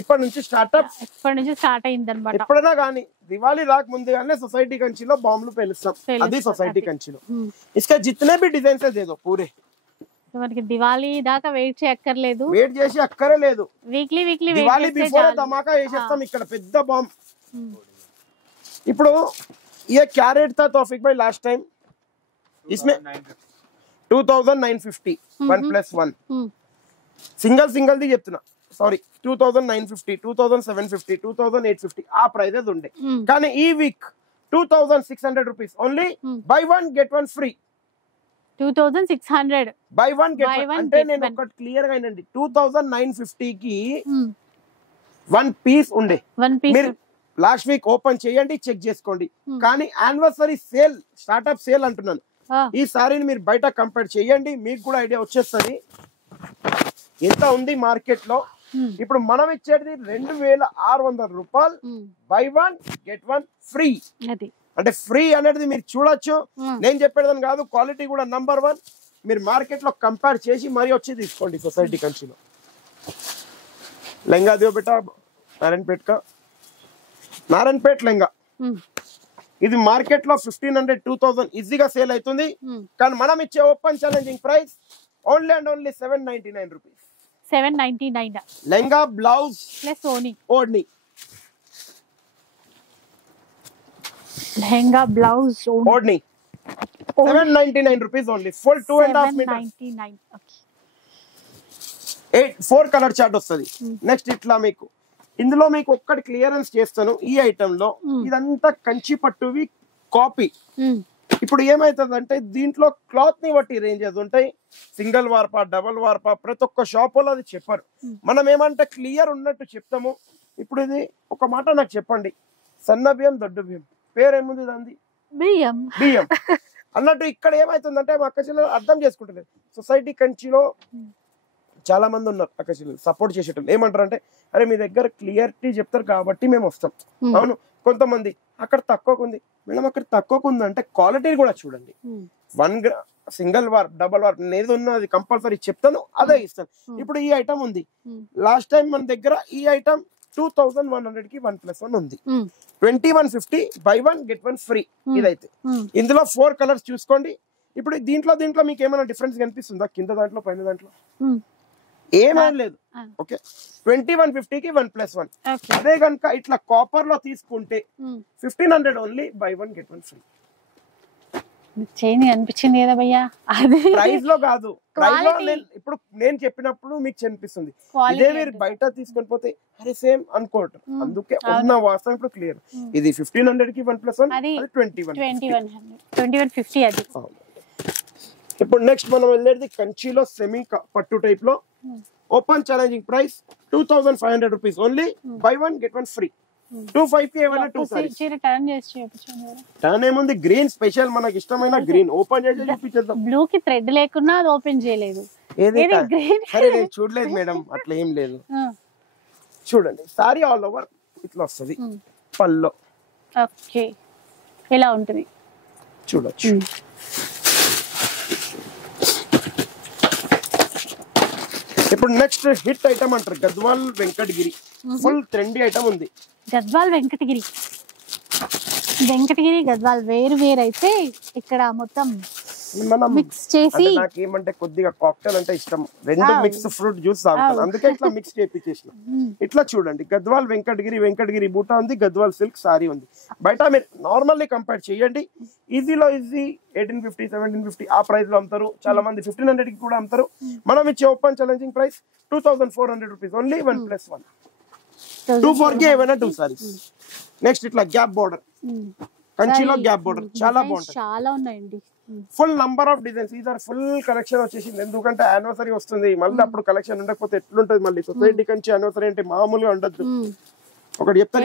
ఇప్పటి నుంచి స్టార్ట్ అయింది అనమాట ఎప్పుడైనా కానీ దివాళీ రాక ముందుగానే సొసైటీ కంచిలో బాంబులు పేలుస్తాం అది సొసైటీ కంచిలో ఇసుక జితనే भी डिजाइन से दे दो पूरे మనకి దివాళీ దాకా వెయిట్ చేయక్కర్లేదు వెయిట్ చేసి అక్కరే లేదు వీక్లీ దివాళీ బిఫోర్ ధమాకా వేసేస్తాం ఇక్కడ పెద్ద బాంబ్ ఇప్పుడు ये क्या रेट था तौफीक भाई लास्ट टाइम इसमें 2950 1+1 సింగిల్ ది చెప్తున్నా సారీ 2950 2750 2850 ఆ ప్రైజెస్ ఉండే కానీ ఈ week 2600 rupees only buy 1 get 1 free 2600 by 1 get 1 అంటే నేను ఒకటి క్లియర్ గా ఏంటండి 2950 కి 1 పీస్ ఉండే మీరు లాస్ట్ వీక్ ఓపెన్ చేయండి చెక్ చేసుకోండి కానీ యానివర్సరీ సేల్ స్టార్ట్అప్ సేల్ అంటున్నాను ఈ సారీని మీరు బయట కంపేర్ చేయండి మీకు కూడా ఐడియా వచ్చేస్తుంది ఎంత ఉంది మార్కెట్ లో ఇప్పుడు మనం ఇచ్చేది 2600 రూపాయలు బై 1 get 1 ఫ్రీ అంటే ఫ్రీ అనేది మీరు చూడొచ్చు నేను చెప్పేదని కాదు క్వాలిటీ కూడా నంబర్ 1 మీరు మార్కెట్ లో కంపేర్ చేసి మరీ వచ్చి తీసుకోండి సొసైటీ కంచిలో లెంగా దియో బేటా నారాయణపేట లెంగా ఇది మార్కెట్ లో 1500 2000 ఈజీగా సేల్ అవుతుంది కానీ మనం ఇచ్చే open challenging price only and only 799 rupees 799 lehenga blouse plus odhni lehenga blouse odhni 799 rupees only full 2.5 meters 4 colour chart వస్తుంది నెక్స్ట్ ఇట్లా మీకు ఇందులో మీకు ఒక్కటి క్లియరెన్స్ చేస్తాను ఈ ఐటమ్ లో ఇదంతా కంచి పట్టువి కాపీ ఇప్పుడు ఏమైతుందంటే దీంట్లో క్లాత్ ని బట్టి రేంజెస్ ఉంటాయి సింగిల్ వార్పా డబుల్ వార్పా ప్రతి ఒక్క షాప్ లో అది చెప్పరు మనం ఏమంటే క్లియర్ ఉన్నట్టు చెప్తాము ఇప్పుడు ఇది ఒక మాట నాకు చెప్పండి సన్న బియ్యం దొడ్డు బియ్యం పేరేముంది దాన్ని బియ్యం అన్నట్టు ఇక్కడ ఏమైతుందంటే మా అక్క చెల్లెలు అర్థం చేసుకుంటలేదు సొసైటీ కంచిలో చాలా మంది ఉన్నారు అక్క చెల్లెలు సపోర్ట్ చేసేటప్పుడు ఏమంటారు అంటే అరే మీ దగ్గర క్లియరిటీ చెప్తారు కాబట్టి మేము వస్తాం అవును కొంతమంది అక్కడ తక్కువకు ఉంది మేడం అక్కడ తక్కువకు ఉంది అంటే క్వాలిటీ కూడా చూడండి 1 సింగిల్ వార్ డబల్ వార్ ఏది ఉన్నా అది కంపల్సరీ చెప్తాను అదే ఇస్తాను ఇప్పుడు ఈ ఐటమ్ ఉంది లాస్ట్ టైం మన దగ్గర ఈ ఐటమ్ 2100 కి 1+1 ఉంది 2150 బై 1 గెట్ 1 ఫ్రీ ఇదైతే ఇందులో 4 కలర్స్ చూసుకోండి ఇప్పుడు దీంట్లో మీకు ఏమైనా డిఫరెన్స్ కనిపిస్తుందా కింద దాంట్లో పైన దాంట్లో ఏమేం లేదు ఓకే 2150 కి 1+1 అదే కనుక ఇట్లా కాపర్ లో తీసుకుంటే 1500 only buy 1 get 1 free change అనిపించింది కదా భయ్యా అది ప్రైస్ లో కాదు ప్రైస్ లో ఇప్పుడు నేను చెప్పినప్పుడు మీకు కనిపిస్తుంది ఇదే మీరు బయట తీసుకొని పోతే అరే సేమ్ అనుకోవటం అందుకే ఉన్న వాస్తవం ఇప్పుడు క్లియర్ ఇది 1500 కి 1+1 అది 2150 అది ఇప్పుడు నెక్స్ట్ మనం వెళ్ళేది కంచిలో సెమీ పట్టు టైప్ లో open challenging price 2500 rupees only buy 1 get 1 free 25 కి ఏమైనా 2 సారీస్ టర్న్ ఏముంది గ్రీన్ స్పెషల్ మనకి ఇష్టమైన గ్రీన్ ఓపెన్ చేసి చూపించేద్దాం బ్లూ కి థ్రెడ్ లేకున్నా అది ఓపెన్ చేయలేదు అరే నేను చూడలేదు మేడం అట్లా ఏం లేదు చూడండి సారీ ఆల్ ఓవర్ ఇట్లా వస్తుంది పల్లో ఓకే ఎలా ఉంటుంది చూడొచ్చు ఇప్పుడు నెక్స్ట్ హిట్ ఐటమ్ అంటారు Gadwal Venkatagiri full trendy item ఉంది గద్వాల్ వెంకటగిరి గద్వాల్ వేరు అయితే ఇక్కడ మొత్తం మనం మిక్స్ చేసి నాకేమంటే కొద్దిగా కాక్టైల్ అంటే ఇష్టం రెండు మిక్స్ ఫ్రూట్ జ్యూస్ తాగుతాను అందుకే ఇట్లా మిక్స్ చేపించేసిన ఇట్లా చూడండి గద్వాల్ వెంకటగిరి బూటా ఉంది గద్వాల్ సిల్క్ సారీ ఉంది బయట మీరు నార్మల్లీ కంపేర్ చేయండి ఈజీలో ఈజీ 1850 1750 ఆ ప్రైస్ లో అమ్ముతారు చాలా మంది 1500 కి కూడా అమ్ముతారు మనం ఇచ్చే open challenging price 2400 rupees only 1+1 24 కి ఏమైనా 2 సారీస్ నెక్స్ట్ ఇట్లా గ్యాప్ బోర్డర్ కంచిలో గ్యాప్ బోర్డర్ చాలా బాగుంటుంది చాలా ఉన్నాయండి ఫుల్ నంబర్ ఆఫ్ డిజైన్స్ ఈసారి ఫుల్ కలెక్షన్ వచ్చేసింది ఎందుకంటే యానివర్సరీ వస్తుంది మళ్ళీ అప్పుడు కలెక్షన్ ఉండకపోతే ఎట్లుంటది మళ్ళీ సొసైటీ కంచి యానివర్సరీ అంటే మామూలుగా ఉండదు ఒకటి చెప్తాను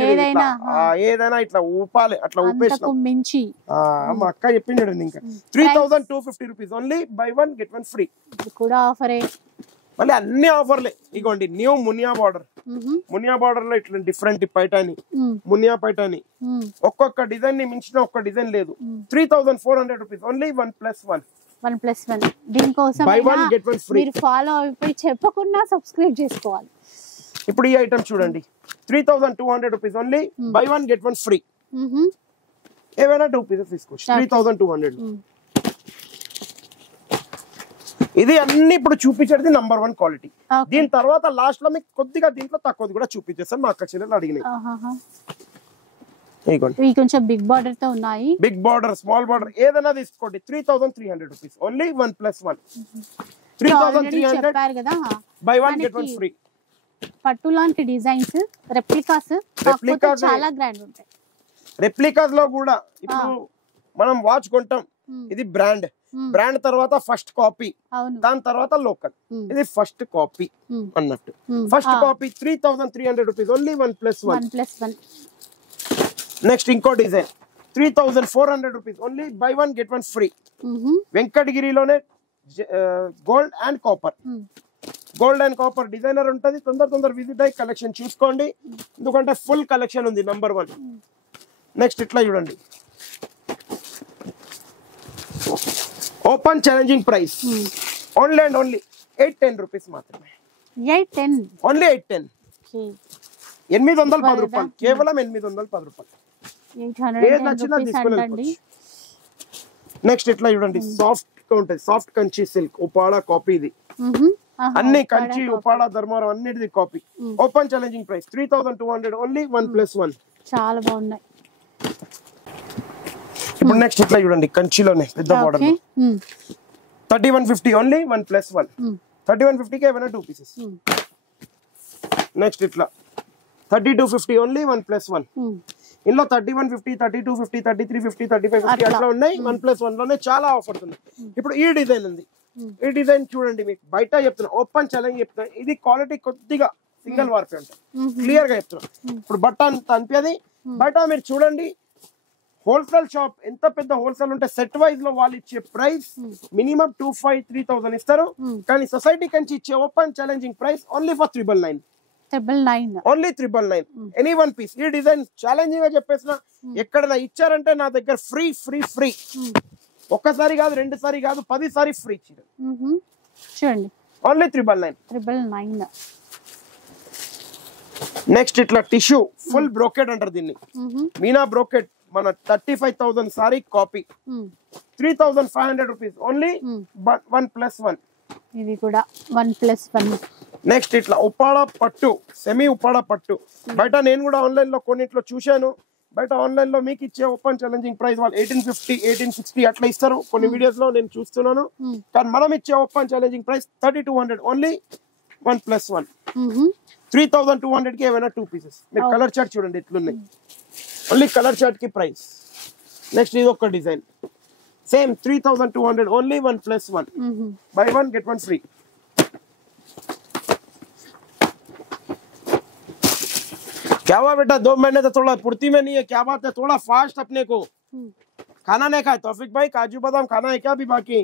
ఏదైనా ఇట్లా ఊపాలి అట్లా ఊపేసిన మా అక్క చెప్పిండు ఇంకా 3250 rupees only buy 1 get 1 free కూడా ఆఫరే మళ్ళీ అన్ని ఆఫర్లే ఇగోండి న్యూ మునియా బార్డర్ లో ఇట్లా డిఫరెంట్ పైటాని మునియా పైటాని ఒక్కొక్క డిజైన్ ని మించిన ఒక్క డిజైన్ లేదు 3400 రూపీస్ ఓన్లీ 1+1 దీనికోసం బై 1 గెట్ 1 ఫ్రీ మీరు ఫాలో అయిపోయి చెప్పకుండా సబ్స్క్రైబ్ చేసుకోవాలి ఇప్పుడు ఈ ఐటమ్ చూడండి 3200 rupees only buy 1 get 1 free ఏమైనా 2 పీసెస్ తీసుకోవచ్చు 3200 ఇది అన్ని ఇప్పుడు చూపించేది నంబర్ 1 క్వాలిటీ దీని తర్వాత లాస్ట్ లో మీకు కొద్దిగా దీంట్లో తక్కువది కూడా చూపించేస్తాను మా అక్క చెల్లెలు అడిగినాయి కొంచెం బిగ్ బార్డర్ తో ఉన్నాయి బిగ్ బార్డర్ స్మాల్ బార్డర్ ఏదైనా తీసుకోండి 3300 రూపీస్ ఓన్లీ 1+1 3300 కదా బై 1 గెట్ 1 ఫ్రీ పట్టు లాంటి డిజైన్స్ రెప్లికాస్ చాలా గ్రాండ్ ఉంటాయి రెప్లికాస్ లో కూడా ఇప్పుడు మనం వాచ్ కొంటాం ఇది బ్రాండ్ తర్వాత ఫస్ట్ కాపీ దాని తర్వాత లోకల్ ఇది ఫస్ట్ కాపీ అన్నట్టు first copy 3300 rupees only 1+1 next ఇంకో design 3400 rupees only buy 1 get 1 free వెంకటగిరిలోనే గోల్డ్ అండ్ కాపర్ డిజైనర్ ఉంటది తొందర విజిట్ అయ్యి కలెక్షన్ చూసుకోండి ఎందుకంటే ఫుల్ కలెక్షన్ ఉంది నంబర్ 1 నెక్స్ట్ ఇట్లా చూడండి open challenging price only and only 810 rupees మాత్రమే 810 ఓన్లీ 810 810 రూపాయలు, కేవలం 810 రూపాయలు. ఏది నచ్చినా తీసుకుని. నెక్స్ట్ ఇట్లా చూడండి, సాఫ్ట్ గా ఉంటుంది, soft Kanchi silk Uppada copy ఇది. అన్ని కంచి ఉపాడా ధర్మవరం అన్నిటిది copy. Open challenging price 3200 only 1+1. చాలా బాగున్నాయి. ఇప్పుడు నెక్స్ట్ ఇట్లా చూడండి, కంచిలోనే పెద్ద మోడల్ 3150 ఓన్లీ 1+1. 3150 కి ఏమైనా 2 పీసెస్. నెక్స్ట్ ఇట్లా 3250 ఓన్లీ 1+1. ఇందులో 3150, 3250, 3350, 3550 అట్లా ఉన్నాయి. 1+1 లోనే చాలా ఆఫర్స్ ఉన్నాయి. ఇప్పుడు ఈ డిజైన్ ఉంది, ఈ డిజైన్ చూడండి, మీకు బయట చెప్తున్నా, ఓపెన్ ఛాలెంజ్ చెప్తున్నా, ఇది క్వాలిటీ కొద్దిగా సింగిల్ వార్పే ఉంటుంది, క్లియర్ గా చెప్తున్నా. ఇప్పుడు బట్ట అంత అనిపేది బయట మీరు చూడండి. హోల్సేల్ షాప్ ఎంత పెద్ద హోల్సేల్ ఉంటే సెట్ వైజ్ లో వాళ్ళు ఇచ్చే ప్రైస్ మినిమం 2500-3000 ఇస్తారు. కానీ సొసైటీ కంచి ఇచ్చే open challenging price only for 999. Only 999. Any one piece. ఈ డిజైన్ ఛాలెంజింగ్ గా చెప్పేసిన, ఎక్కడైనా ఇచ్చారంటే నా దగ్గర ఫ్రీ ఫ్రీ ఫ్రీ. ఒక్కసారి కాదు, 2 సారి కాదు, 10 సారి ఫ్రీ చూడండి. ఓన్లీ 999. నెక్స్ట్ ఇట్లా టిష్యూ ఫుల్ బ్రోకెట్ అంటారు దీన్ని, మీనా బ్రోకెట్. మన 35,000 సారీ కాపీ, 3500 రూపీస్ ఓన్లీ 1+1. ఇది కూడా 1+1. నెక్స్ట్ ఇట్లా ఉప్పాడ పట్టు, సెమీ ఉప్పాడ పట్టు. బయట నేను కూడా ఆన్లైన్ లో కొన్నిట్లో చూశాను. బయట ఆన్లైన్ లో మీకు ఇచ్చే ఓపెన్ ఛాలెంజింగ్ ప్రైస్ వాళ్ళు 1850, 1860 అట్లా ఇస్తారు. కొన్ని వీడియోస్ లో నేను చూస్తున్నాను. కానీ మనం ఇచ్చే ఓపెన్ ఛాలెంజింగ్ ప్రైస్ 3200 ఓన్లీ 1+1. 3200 కి ఏమైనా 2 పీసెస్. మీరు కలర్ చార్ట్ చూడండి ఎట్లున్నాయి, ఓన్లీ కలర్ చార్ట్ కి ప్రైస్. నెక్స్ట్ ఇది ఒక design same 3200 only 1+1. By 1 get 1 free. क्या हुआ बेटा, 2 महीने तो थोड़ा फुर्ती में नहीं है, क्या बात है, थोड़ा फास्ट अपने को खाना नहीं खाए. तौफिक भाई काजू बादाम खाना है क्या अभी बाकी?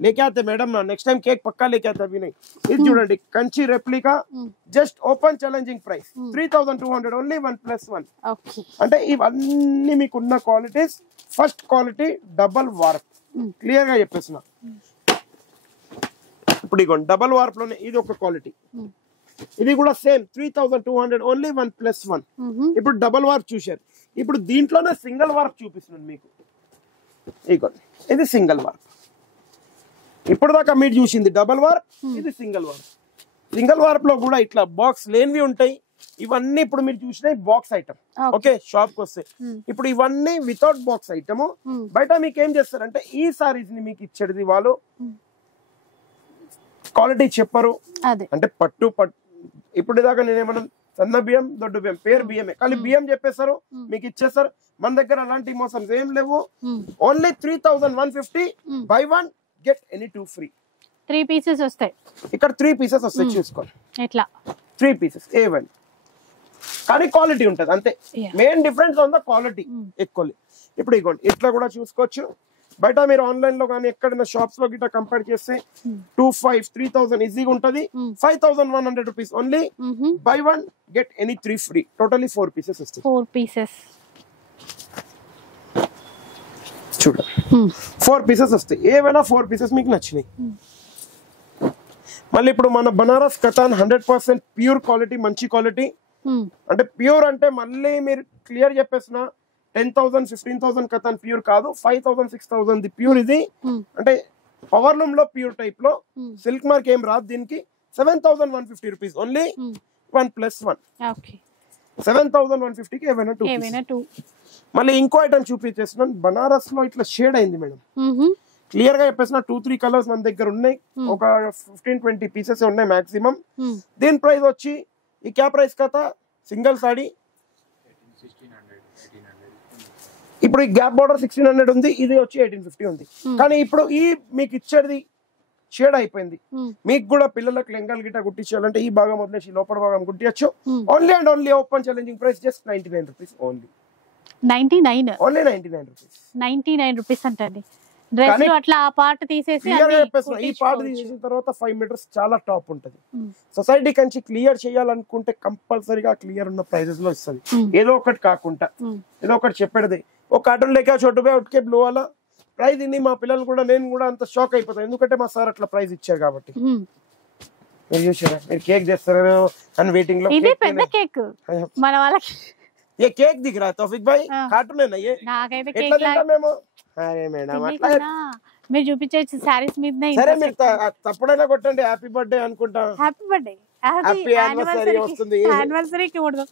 लेके आते मैडम ना, नेक्स्ट टाइम केक पक्का लेके आते, अभी नहीं. ఇది చూడండి, Kanchi replica, just open challenging price 3200 only 1+1. అంటే ఇవన్నీ మీకున్న qualities. First quality double warp, clear గా చెప్పేస్తున్నా. ఇప్పుడు ఇగోండి డబల్ వార్ప్ లోనే ఇది ఒక క్వాలిటీ. ఇది కూడా సేమ్ 3200 ఓన్లీ 1+1. ఇప్పుడు డబల్ వార్ప్ చూశారు, ఇప్పుడు దీంట్లోనే సింగిల్ వార్ప్ చూపిస్తున్నాను మీకు. ఇగోండి ఇది సింగిల్ వార్ప్. ఇప్పుడు దాకా మీరు చూసింది డబల్ వార్ప్, ఇది సింగిల్ వార్ప్. సింగిల్ వార్ప్ లో కూడా ఇట్లా బాక్స్ లేనివి ఉంటాయి. ఇవన్నీ ఇప్పుడు మీరు చూసినాయి బాక్స్ ఐటమ్. ఓకే, షాప్ కి వస్తే ఇప్పుడు ఇవన్నీ వితౌట్ బాక్స్ ఐటమ్. బయట మీకు ఏం చేస్తారంటే ఈ సారీస్ ని మీకు ఇచ్చేది వాళ్ళు క్వాలిటీ చెప్పరు. అంటే పట్టు పట్టు ఇప్పుడు దాకా నేనేమన్నా సన్న బియ్యం దొడ్డు బియ్యం పేరు బియ్యమే, కానీ బియ్యం చెప్పేస్తారు మీకు ఇచ్చేస్తారు. మన దగ్గర అలాంటి మోసం ఏం లేవు. Only 3150 by 1 get any 2 free. 3 pieces వస్తాయి ఇక్కడ, 3 పీసెస్ వస్తాయి చూసుకోండి. ఇట్లా 3 పీసెస్ ఏవన్, కానీ క్వాలిటీ ఉంటుంది అంతే. Main difference on the quality ఎక్కువ. ఇప్పుడు ఇగోండి ఇట్లా కూడా చూసుకోవచ్చు. బయట మీరు ఆన్లైన్ లో కానీ ఎక్కడైనా షాప్స్ లో గిట్లా కంపేర్ చేస్తే 2500-3000 ఈజీగా ఉంటది. 5100 rupees only buy 1 get any 3 free. Totally 4 pieces వస్తాయి. 4 పీసెస్ చూడండి, 4 పీసెస్ వస్తాయి. ఏవైనా 4 పీసెస్ మీకు నచ్చినాయి. మళ్ళీ ఇప్పుడు మన బనారస్ కథాన్ 100% ప్యూర్ క్వాలిటీ, మంచి క్వాలిటీ. అంటే ప్యూర్ అంటే మళ్ళీ మీరు క్లియర్ చెప్పేసిన 10,000, 15,000 కథాన్ ప్యూర్ కాదు, 5,000, 6,000 ప్యూర్ ఇది. అంటే పవర్ లూమ్ లో ప్యూర్ టైప్ లో సిల్క్ మార్క్ ఏం రాదు దీనికి. 7,150 రూపీస్ ఓన్లీ 1+1. 7,150 కి ఏమైనా 2. మళ్ళీ ఇంకో ఐటమ్ చూపించేస్తున్నాను. బనారస్ లో ఇట్లా షేడ్ అయింది మేడం, క్లియర్ గా చెప్పేసిన 2-3 కలర్స్ మన దగ్గర ఉన్నాయి. ఒక 15-20 పీసెస్ ఉన్నాయి మాక్సిమం. దీని ప్రైస్ వచ్చి ఈ క్యా ప్రైస్ కదా సింగిల్ సాడీ. ఇప్పుడు ఈ గ్యాప్ బార్డర్ 1600 ఉంది, ఇది వచ్చి 1850 ఉంది. కానీ ఇప్పుడు ఈ మీకు ఇచ్చేది షేడ్ అయిపోయింది. మీకు కూడా పిల్లలకు లెంగాలు గిట్ట కుట్టించాలంటే ఈ భాగం వదిలేసి లోపల భాగం కుట్టించచ్చు. Only and only open challenging price just 99 rupees only. 99 only 99 rupees. 99 rupees అంటండి. డ్రెస్ లో అట్లా ఆ పార్ట్ తీసేసి ఈ పార్ట్ తీసేసిన తర్వాత 5 మీటర్స్ చాలా టాప్ ఉంటది. సొసైటీ కంచి క్లియర్ చేయాలనుకుంటే కంపల్సరీగా క్లియర్ ఉన్న ప్రైజెస్ లో ఇస్తుంది. ఏదో ఒకటి కాకుండా ఏదో ఒకటి చెప్పేది. ఒక కార్టూన్ లేక చోటుగా ఉట్కే బ్లూ వాలా ప్రైజ్ ఇన్ని మా పిల్లలు కూడా నేను కూడా అంత షాక్ అయిపోతాను, ఎందుకంటే మా సార్ అట్లా ప్రైజ్ ఇచ్చారు కాబట్టి. మీరు చూసారా, మీరు కేక్ చేస్తారు అని వెయిటింగ్ లో. ఇది పెద్ద కేక్ మన వాళ్ళకి. ये केक दिख रहा है तौफीक भाई, कार्टून है ना ये? నాకైతే ఎట్లా కేక్ తింటాం మేము? అరే మేడం అట్లా మీరు చూపించే సారీస్ మీద సరే మీరు తప్పుడైనా కొట్టండి హ్యాపీ బర్త్డే అనుకుంటా. హ్యాపీ బర్త్డే, హ్యాపీ యానివర్సరీ వస్తుంది. యానివర్సరీకి కొడదాం.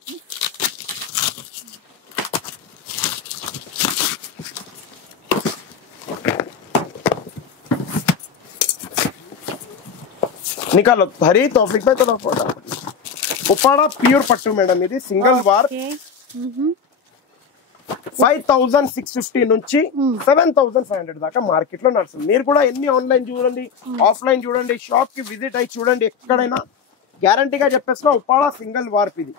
निकालो हरी तौफीक भाई तो फोटो. उपाड़ा प्योर पट्टू मैडम ఇది సింగిల్ వార్ 5650 నుంచి 7500 దాకా మార్కెట్ లో నడుస్తుంది. మీరు కూడా ఎన్ని ఆన్లైన్ చూడండి, ఆఫ్లైన్ చూడండి, షాప్ కి విజిట్ అయ్యి చూడండి, ఎక్కడైనా గ్యారంటీగా చెప్పేస్తున్నా ఉపాड़ा సింగిల్ वार्प ఇది.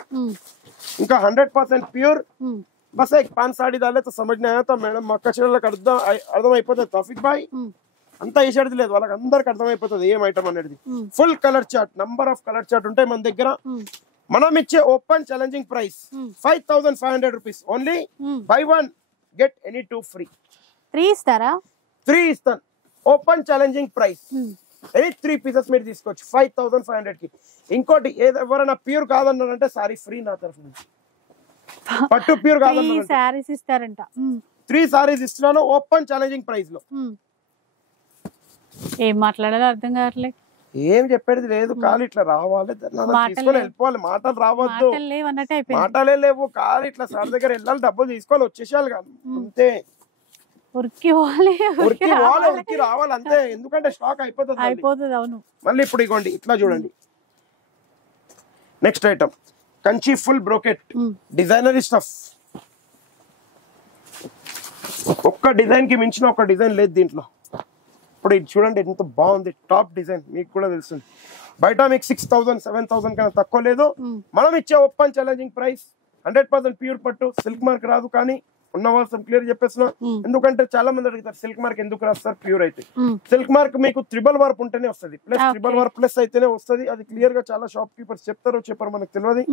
ఇంకా 100% ప్యూర్. बस एक 5 साड़ी डाले तो समझ नहीं आया था मैडम. మక్క చీరలకు అర్థం అయిపోతుంది తౌఫీక్ భాయ్. అంతా వేసేది లేదు, వాళ్ళకి అందరికి అర్థమైపోతుంది ఏం ఐటమ్ అనేది. Full colour chart, number of colour chart ఉంటాయి మన దగ్గర. మనం ఇచ్చే open challenging price 5500 rupees only. Buy 1 get any 2 free. 3 ఇస్తారా? 3 ఇస్తాను. Open challenging price. Any 3 pieces మీరు తీసుకోవచ్చు 5500 కి. ఇంకోటి ఎవరైనా ప్యూర్ కాదన్నారంటే సారీ ఫ్రీ నా తరఫు నుంచి. పట్టు ప్యూర్ కాదన్నారంటే 3 సారీస్ ఇస్తారంట. 3 సారీస్ ఇస్తున్నాను ఓపెన్ ఛాలెంజింగ్ ప్రైస్ లో. ఏం మాట్లాడాలో అర్థం కావట్లేదు. ఏం చెప్పేది లేదు, కాలు ఇట్లా రావాలి తీసుకొని వెళ్ళిపోవాలి. మాటలు రావద్దు, మాటలే లేవు. కాలు ఇట్లా సార్ దగ్గర వెళ్ళాలి, డబ్బులు తీసుకోవాలి, వచ్చేసేయాలి కాదు అంతే. ఉరికి రావాలి అంతే. ఎందుకంటే స్టాక్ అయిపోతుంది. అవును. మళ్ళీ ఇప్పుడు ఇగోండి ఇట్లా చూడండి. Next item Kanchi full brocade designery stuff. ఒక్క డిజైన్ కి మించిన ఒక డిజైన్ లేదు దీంట్లో. ఇప్పుడు ఇది చూడండి ఎంత బాగుంది, టాప్ డిజైన్. మీకు కూడా తెలుస్తుంది బయట మీకు 6000 7000 కన్నా తక్కువ లేదు. మనం ఇచ్చే ఓపెన్ ఛాలెంజింగ్ ప్రైస్ 100% ప్యూర్ పట్టు. సిల్క్ మార్క్ రాదు, కానీ ఉన్న వాళ్ళు క్లియర్ చెప్పేస్తున్నా. ఎందుకంటే చాలా మంది అడుగుతారు సిల్క్ మార్క్ ఎందుకు రాదు సార్ ప్యూర్ అయితే. సిల్క్ మార్క్ మీకు ట్రిబల్ వార్ప్ ఉంటేనే వస్తుంది, ప్లస్ ట్రిబల్ వార్ప్ ప్లస్ అయితేనే వస్తుంది. అది క్లియర్ గా చాలా షాప్ కీపర్స్ చెప్పారు మనకు తెలియదు.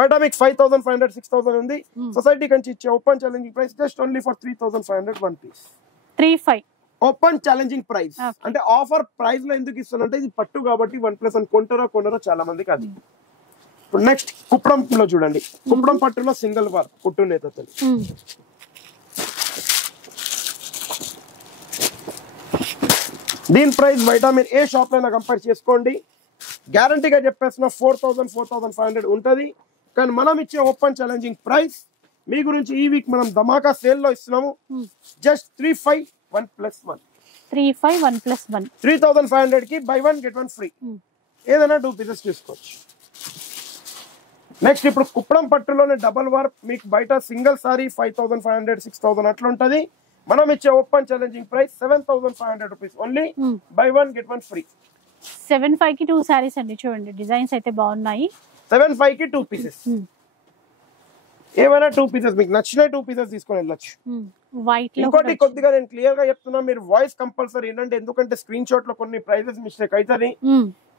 బయట మీకు 5500 6000 ఉంది. సొసైటీ కంచి ఇచ్చే open challenging price just only for 3500 1 piece. 35 open challenging price. అంటే ఆఫర్ ప్రైస్ లో ఎందుకు ఇస్తానంటే ఇది పట్టు కాబట్టి 1+1 కొంటారో చాలా మందికి అది. ఇప్పుడు నెక్స్ట్ కుప్పడం లో చూడండి. కుప్పడం పట్టులో సింగిల్ వార్ కుట్టు నేతలు. దీని ప్రైస్ బయట మీరు ఏ షాప్ అయినా కంపేర్ చేసుకోండి, గ్యారంటీగా చెప్పేసిన 4500 ఉంటుంది. కానీ మనం ఇచ్చే ఓపెన్ ఛాలెంజింగ్ ప్రైస్ మీ గురించి ఈ వీక్ మనం ధమాకా సేల్ లో ఇస్తున్నాము. జస్ట్ 351+1. 351+1 3500 కి బై 1 గెట్ 1 ఫ్రీ. ఏదైనా 2 పీసెస్ తీసుకోవచ్చు. నెక్స్ట్ ఇప్పుడు కుప్పడం పట్టులోనే డబల్ వార్ప్. మీకు బయట సింగిల్ సారీ 5500 6000 అట్లా ఉంటది. మనం ఇచ్చే open challenging price 7500 rupees only. Buy 1 get 1 free. 75 కి 2 సారీస్ అండి. చూడండి డిజైన్స్ అయితే బాగున్నాయి. 75 కి 2 పీసెస్. ఏమైనా 2 పీసెస్ మీకు నచ్చిన 2 పీసెస్ తీసుకొని వెళ్ళొచ్చు. వైట్ లో ఇంకోటి కొద్దిగా నేను క్లియర్ గా చెప్తున్నా, మీరు వాయిస్ కంపల్సరీ ఏంటంటే ఎందుకంటే స్క్రీన్ షాట్ లో కొన్ని ప్రైజెస్ మిస్టేక్ అవుతుంది.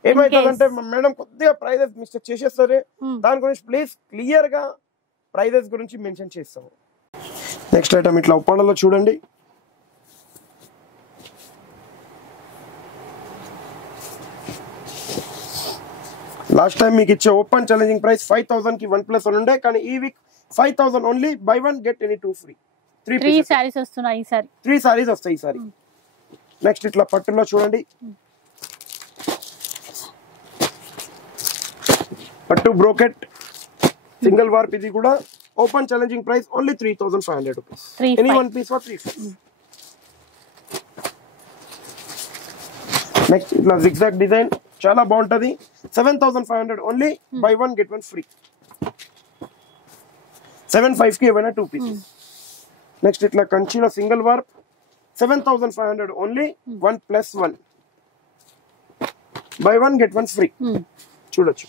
ఏమైతుందంటే మేడం కొద్దిగా ప్రైజెస్ మిస్టేక్ చేసేస్తారు. దాని గురించి ప్లీజ్ క్లియర్ గా ప్రైజెస్ గురించి మెన్షన్ చేస్తాము. నెక్స్ట్ ఐటమ్ ఇట్లా ఉప్పాడలో చూడండి. లాస్ట్ టైం మీకు ఇచ్చే ఓపెన్ ఛాలెంజింగ్ ప్రైస్ 5000 కి 1+1 ఉండే, కానీ ఈ week 5000 only. Buy 1 get any 2 free. 3 saris వస్తున్నాయి ఈసారి. 3 సారీస్ వస్తాయి ఈసారి. నెక్స్ట్ ఇట్లా పట్టులో చూడండి. పట్టు బ్రోకెట్ సింగిల్ వార్ప్. ఇది కూడా open challenging price only 3500 rupees. Any 1 piece for 3 piece. Next ఇట్లా జిగ్జాగ్ డిజైన్ చాలా బాగుంటది. 7500 ఓన్లీ. Buy 1 get 1 free. 75 కి ఏమైనా 2 పీసెస్. నెక్స్ట్ ఇట్లా కంచిలో single warp 7500 only. 1+1 by 1 get 1 free. చూడొచ్చు.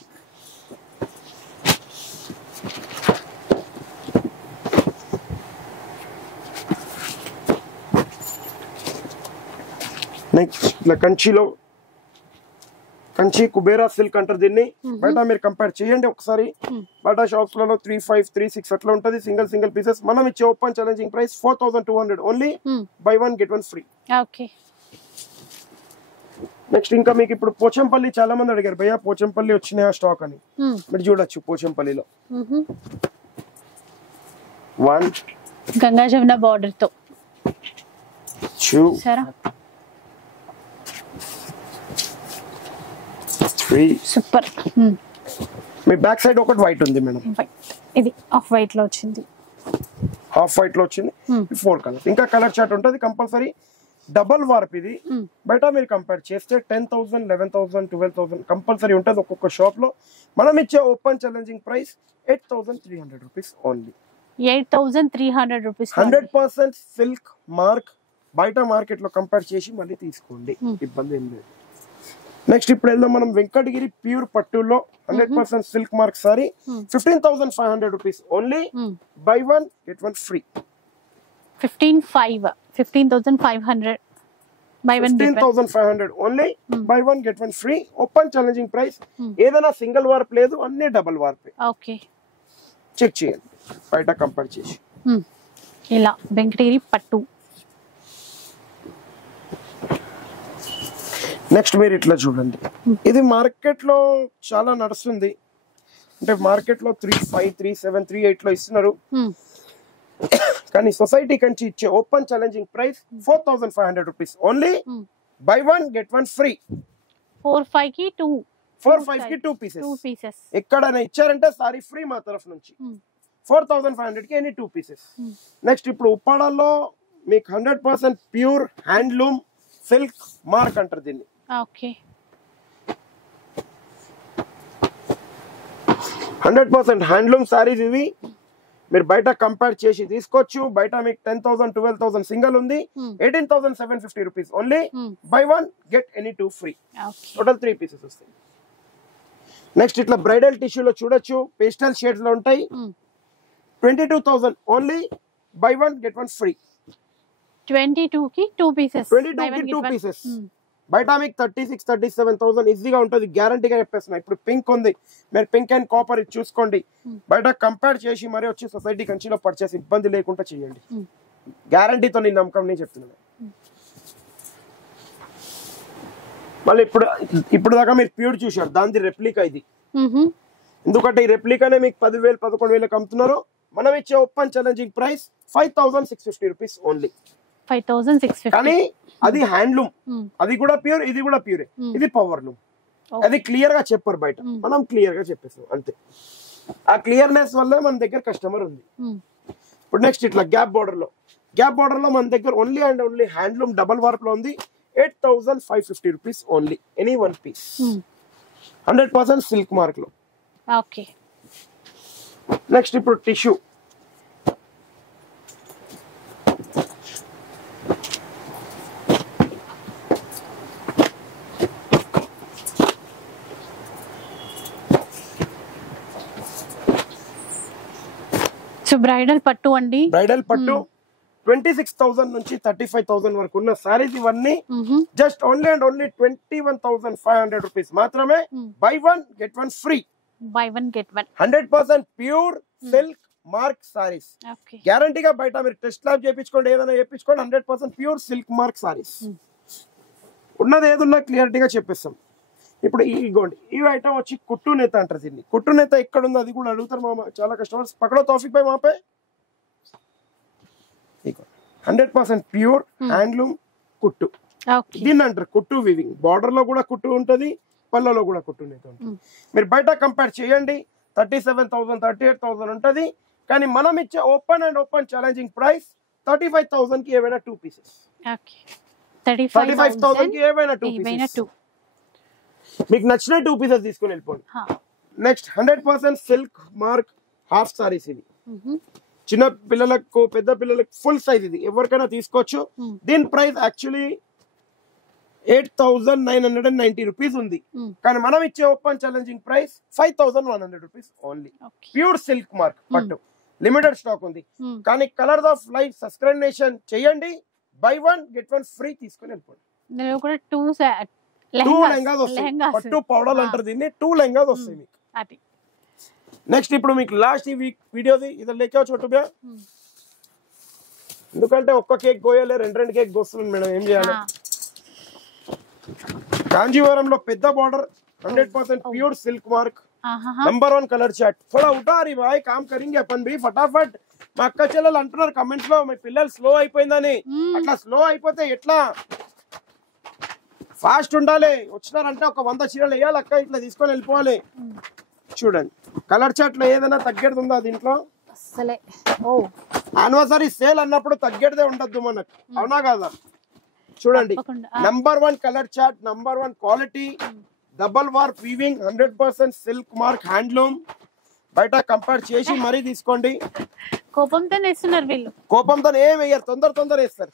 నెక్స్ట్ ఇట్లా కంచిలో కంచి కుబేరా సిల్క్ అంటారు దీన్ని. బయట మీరు కంపేర్ చేయండి ఒకసారి. బయట షాప్స్ లలో 35 36 అట్లా ఉంటది సింగిల్ పీసెస్. మనం ఇచ్చే open challenging price 4200 only. Buy 1 get 1 free. Okay. Next ఇంకా మీకు ఇప్పుడు పోచంపల్లి చాలా మంది అడిగారు భయ్యా పోచంపల్లి వచ్చినాయా స్టాక్ అని. మీరు చూడొచ్చు పోచంపల్లిలో 1 గంగా జమున బార్డర్ తో 2 సరా 3 సూపర్. మీ బ్యాక్ సైడ్ ఒకటి వైట్ ఉంది మేడం, ఇది ఆఫ్ వైట్ లో వచ్చింది, హాఫ్ వైట్ లో వచ్చింది. 4 కలర్స్. ఇంకా కలర్ చార్ట్ ఉంటుంది కంపల్సరీ. డబల్ వార్ప్ ఇది. బయట మీరు కంపేర్ చేస్తే 10,000 11,000 12,000 కంపల్సరీ ఉంటుంది ఒక్కొక్క షాప్ లో. మనం ఇచ్చే open challenging price 8,300 rupees only. 8,300 rupees. 100% silk mark. బయట మార్కెట్ లో కంపేర్ చేసి మళ్ళీ తీసుకోండి, ఇబ్బంది ఏం లేదు. నెక్స్ట్ ఇప్పుడు వెళ్దాం మనం వెంకటగిరి ప్యూర్ పట్టులో 100% silk mark sorry 15,500 rupees only. Buy 1 get 1 free. 15,500 by 1 15,500 only. Buy 1 get 1 free. Open challenging price. ఏదైనా సింగిల్ వార్ప్ లేదు, అన్ని డబుల్ వార్ప్. ఓకే, చెక్ చేయండి బయట కంపేర్ చేసి. ఇలా వెంకటగిరి పట్టు. నెక్స్ట్ మీరు ఇట్లా చూడండి, ఇది మార్కెట్ లో చాలా నడుస్తుంది. అంటే మార్కెట్ లో 3,500 3,700 3,800 లో ఇస్తున్నారు. కానీ సొసైటీ కంచి ఇచ్చే open challenging price 4,500 rupees only. Buy 1 get 1 free. 4,500 కి 2 4,500 కి 2 పీసెస్. ఎక్కడైనా ఇచ్చారంటే సారీ ఫ్రీ మా తరఫు నుంచి. 4,500 కి ఎనీ 2 పీసెస్. నెక్స్ట్ ఇప్పుడు ఉప్పాడలో మీకు 100% ప్యూర్ హ్యాండ్లూమ్ సిల్క్ మార్క్ అంటారు దీన్ని. ఓకే, 100% హ్యాండ్లూమ్ సారీస్ ఇవి. మీరు బయట కంపేర్ చేసి తీసుకోవచ్చు. బయట మీకు 10,000 12,000 సింగల్ ఉంది. 18,750 rupees only. Buy 1 get any 2 free. Total 3 pieces వస్తాయి. నెక్స్ట్ ఇట్లా బ్రైడల్ టిష్యూలో చూడొచ్చు, పేస్టల్ షేడ్స్ లో ఉంటాయి. 22,000 ఓన్లీ. Buy 1 get 1 free. 22 కి 2 పీసెస్. 22 కి 2 పీసెస్. బయట మీకు 36,000 37,000 ఈజీగా ఉంటుంది, గ్యారంటీగా చెప్పేస్తున్నా. ఇప్పుడు పింక్ ఉంది, మీరు పింక్ అండ్ కాపర్ ఇది చూసుకోండి. బయట కంపేర్ చేసి మరి వచ్చి సొసైటీ కంచిలో పర్చేస్ ఇబ్బంది లేకుండా చేయండి, గ్యారంటీతో నేను నమ్మకం నేను చెప్తున్నాను. మళ్ళీ ఇప్పుడు దాకా మీరు ప్యూర్ చూశారు, దాని రెప్లికా ఇది. ఎందుకంటే ఈ రెప్లికానే మీకు 10,000 11,000 అమ్ముతున్నారు. మనం ఇచ్చే open challenging price 5,650 rupees only. 5,650. కానీ అది హ్యాండ్లూమ్, అది కూడా ప్యూర్, ఇది కూడా ప్యూరే. ఇది పవర్ లూమ్. అది క్లియర్ గా చెప్పారు బయట, మనం క్లియర్ గా చెప్పేస్తాం అంతే. ఆ క్లియర్నెస్ వల్ల మన దగ్గర కస్టమర్ ఉంది. ఇప్పుడు నెక్స్ట్ ఇట్లా గ్యాప్ బార్డర్ లో మన దగ్గర only and only handloom double warp లో ఉంది. 8,550 rupees only. Any 1 piece. 100% silk mark లో. ఓకే, నెక్స్ట్ ఇప్పుడు టిష్యూ. బ్రైడల్ పట్టు అండి. బ్రైడల్ పట్టు 26,000 నుంచి 35,000 వరకు ఉన్న సారీస్ ఇవన్నీ just only and only 21,500 rupees మాత్రమే. Buy 1 get 1 free. Buy 1 get 1. 100% pure silk mark saris. గ్యారంటీగా బయట మీరు టెస్ట్ ల్యాబ్ చేయించుకోండి, ఏదైనా చేయించుకోండి. 100% ప్యూర్ సిల్క్ మార్క్ సారీస్. ఉన్నది ఏదున్నా క్లియరిటీగా చెప్పేస్తాం. ఇప్పుడు ఇగోండి, ఈ ఐటమ్ వచ్చి కుట్టు నేత అంటారు దీన్ని. కుట్టు నేత ఎక్కడ ఉంది అది కూడా అడుగుతారు మామ చాలా కస్టమర్స్. పక్కడో తౌఫిక్ భాయ్ మాపే 100% ప్యూర్ హ్యాండ్లూమ్ కుట్టు, దీన్ని అంటారు కుట్టు వివింగ్. బార్డర్ లో కూడా కుట్టు ఉంటది, పళ్ళలో కూడా కుట్టు నేత ఉంటుంది. మీరు బయట కంపేర్ చేయండి 37,000 38,000 ఉంటది. కానీ మనం ఇచ్చే open and open challenging price 35,000 కి ఏవైనా 2 పీసెస్. 35,000 కి ఏవైనా 2 పీసెస్. మీకు నచ్చిన 2 పీసెస్ తీసుకుని వెళ్ళిపోండి. Next 100% silk mark half saris. ఇది చిన్న పిల్లలకు పెద్ద పిల్లలకు ఫుల్ సైజ్, ఇది ఎవరికైనా తీసుకోవచ్చు. దీని ప్రైస్ యాక్చువల్లీ 8,990 రూపీస్ ఉంది. కానీ మనం ఇచ్చే open challenging price 5,100 rupees only. Pure silk mark పట్టు, లిమిటెడ్ స్టాక్ ఉంది. కానీ కలర్స్ ఆఫ్ లైఫ్ సబ్స్క్రిప్షన్ చేయండి. బై 1 గెట్ 1 ఫ్రీ తీసుకుని వెళ్ళిపోండి. టూ లెహంగాస్ వస్తాయి, పట్టు పౌడర్ అంటారు దీన్ని. 2 లెహంగాస్ వస్తాయి మీకు. నెక్స్ట్ ఇప్పుడు మీకు లాస్ట్ ఈ వీడియోది ఇది లేక చోటు బ్యా, ఎందుకంటే ఒక్క కేక్ కోయలే 2 కేక్ కోస్తున్నాను మేడం, ఏం చేయాలి. కాంజీవరంలో పెద్ద border 100% pure silk mark number 1 colour chart थोड़ा उठा रही भाई काम करेंगे अपन भी फटाफट మా అక్క చెల్లెలు అంటున్నారు కమెంట్స్ లో మీ పిల్లలు స్లో అయిపోయిందని అట్లా స్లో అయిపోతే ఎట్లా ఫాస్ట్ ఉండాలి వచ్చినారంటే ఒక 100 చీరలు వేయాలి అక్క ఇట్లా తీసుకొని వెళ్ళిపోవాలి చూడండి కలర్ చార్ట్ లో ఏదైనా తగ్గేది ఉందా దీంట్లో అసలే ఓ యానివర్సరీ సేల్ అన్నప్పుడు తగ్గేదే ఉండద్దు మనకు అవునా కదా చూడండి number 1 colour chart number 1 quality double war weaving 100% silk mark handloom బయట కంపేర్ చేసి మరీ తీసుకోండి కోపంతో వేస్తున్నారు వీళ్ళు కోపంతో ఏం వేయరు తొందర వేస్తారు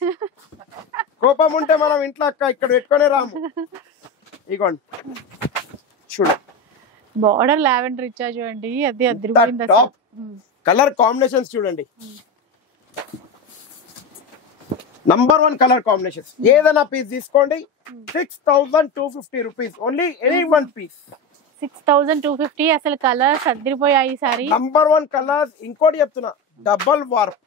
కోపం ఉంటే మనం ఇంట్లో అక్క ఇక్కడ పెట్టుకునే రాము ఇగోండి చూడండి బార్డర్ లావెండర్ ఇచ్చా చూడండి అది టాప్ కలర్ కాంబినేషన్స్ చూడండి నంబర్ 1 కలర్ కాంబినేషన్స్ ఏదైనా పీస్ తీసుకోండి 6250 rupees only any one piece 6250 అసలు కలర్స్ అదిరిపోయాయి ఈసారి నంబర్ 1 కలర్స్ ఇంకోటి చెప్తున్నా double warp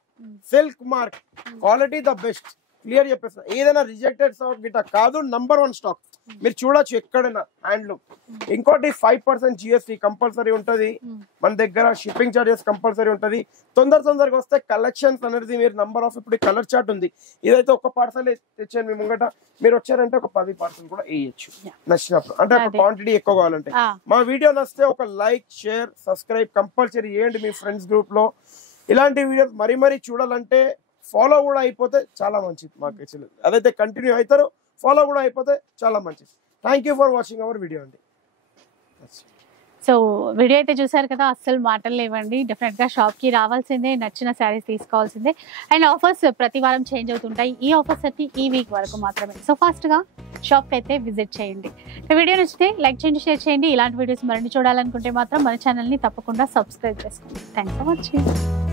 silk mark quality the best clear చెప్పేస్తున్నా ఏదైనా రిజెక్టెడ్ స్టాక్ గిట్ట కాదు నంబర్ 1 స్టాక్ మీరు చూడొచ్చు ఎక్కడైనా హ్యాండ్లూమ్ ఇంకోటి 5% జిఎస్టీ కంపల్సరీ ఉంటది మన దగ్గర షిప్పింగ్ చార్జెస్ కంపల్సరీ ఉంటది తొందరగా వస్తే కలెక్షన్స్ అనేది మీరు నంబర్ ఆఫ్ ఇప్పుడు కలర్ చార్ట్ ఉంది ఇదైతే ఒక పార్సల్ తెచ్చాను మీ ముంగట మీరు వచ్చారంటే ఒక 10 పార్సల్ కూడా వేయచ్చు నచ్చినప్పుడు అంటే ఒక క్వాంటిటీ ఎక్కువ కావాలంటే మా వీడియో నచ్చితే ఒక లైక్ షేర్ సబ్స్క్రైబ్ కంపల్సరీ చేయండి మీ ఫ్రెండ్స్ గ్రూప్ లో ఇలాంటి వీడియోస్ మరీ చూడాలంటే ఫాలో కూడా అయిపోతే చాలా మంచిది మాకు యాక్చువల్లీ అదైతే కంటిన్యూ అవుతారు ఫాలో కూడా అయిపోతే చాలా మంచిది thank you for watching our video అండి సో వీడియో అయితే చూసారు కదా అస్సలు మాటలు లేవండి డెఫినెట్ గా షాప్ కి రావాల్సిందే నచ్చిన శారీస్ తీసుకోవాల్సిందే అండ్ ఆఫర్స్ ప్రతి వారం చేంజ్ అవుతుంటాయి ఈ ఆఫర్స్ అన్ని ఈ వీక్ వరకు మాత్రమే సో ఫాస్ట్ గా షాప్ కి అయితే విజిట్ చేయండి వీడియో నచ్చితే లైక్ చేయండి షేర్ చేయండి ఇలాంటి వీడియోస్ మరిన్ని చూడాలనుకుంటే మాత్రం మన ఛానల్ ని తప్పకుండా సబ్స్క్రైబ్ చేసుకోండి థ్యాంక్స్ ఫర్ వాచింగ్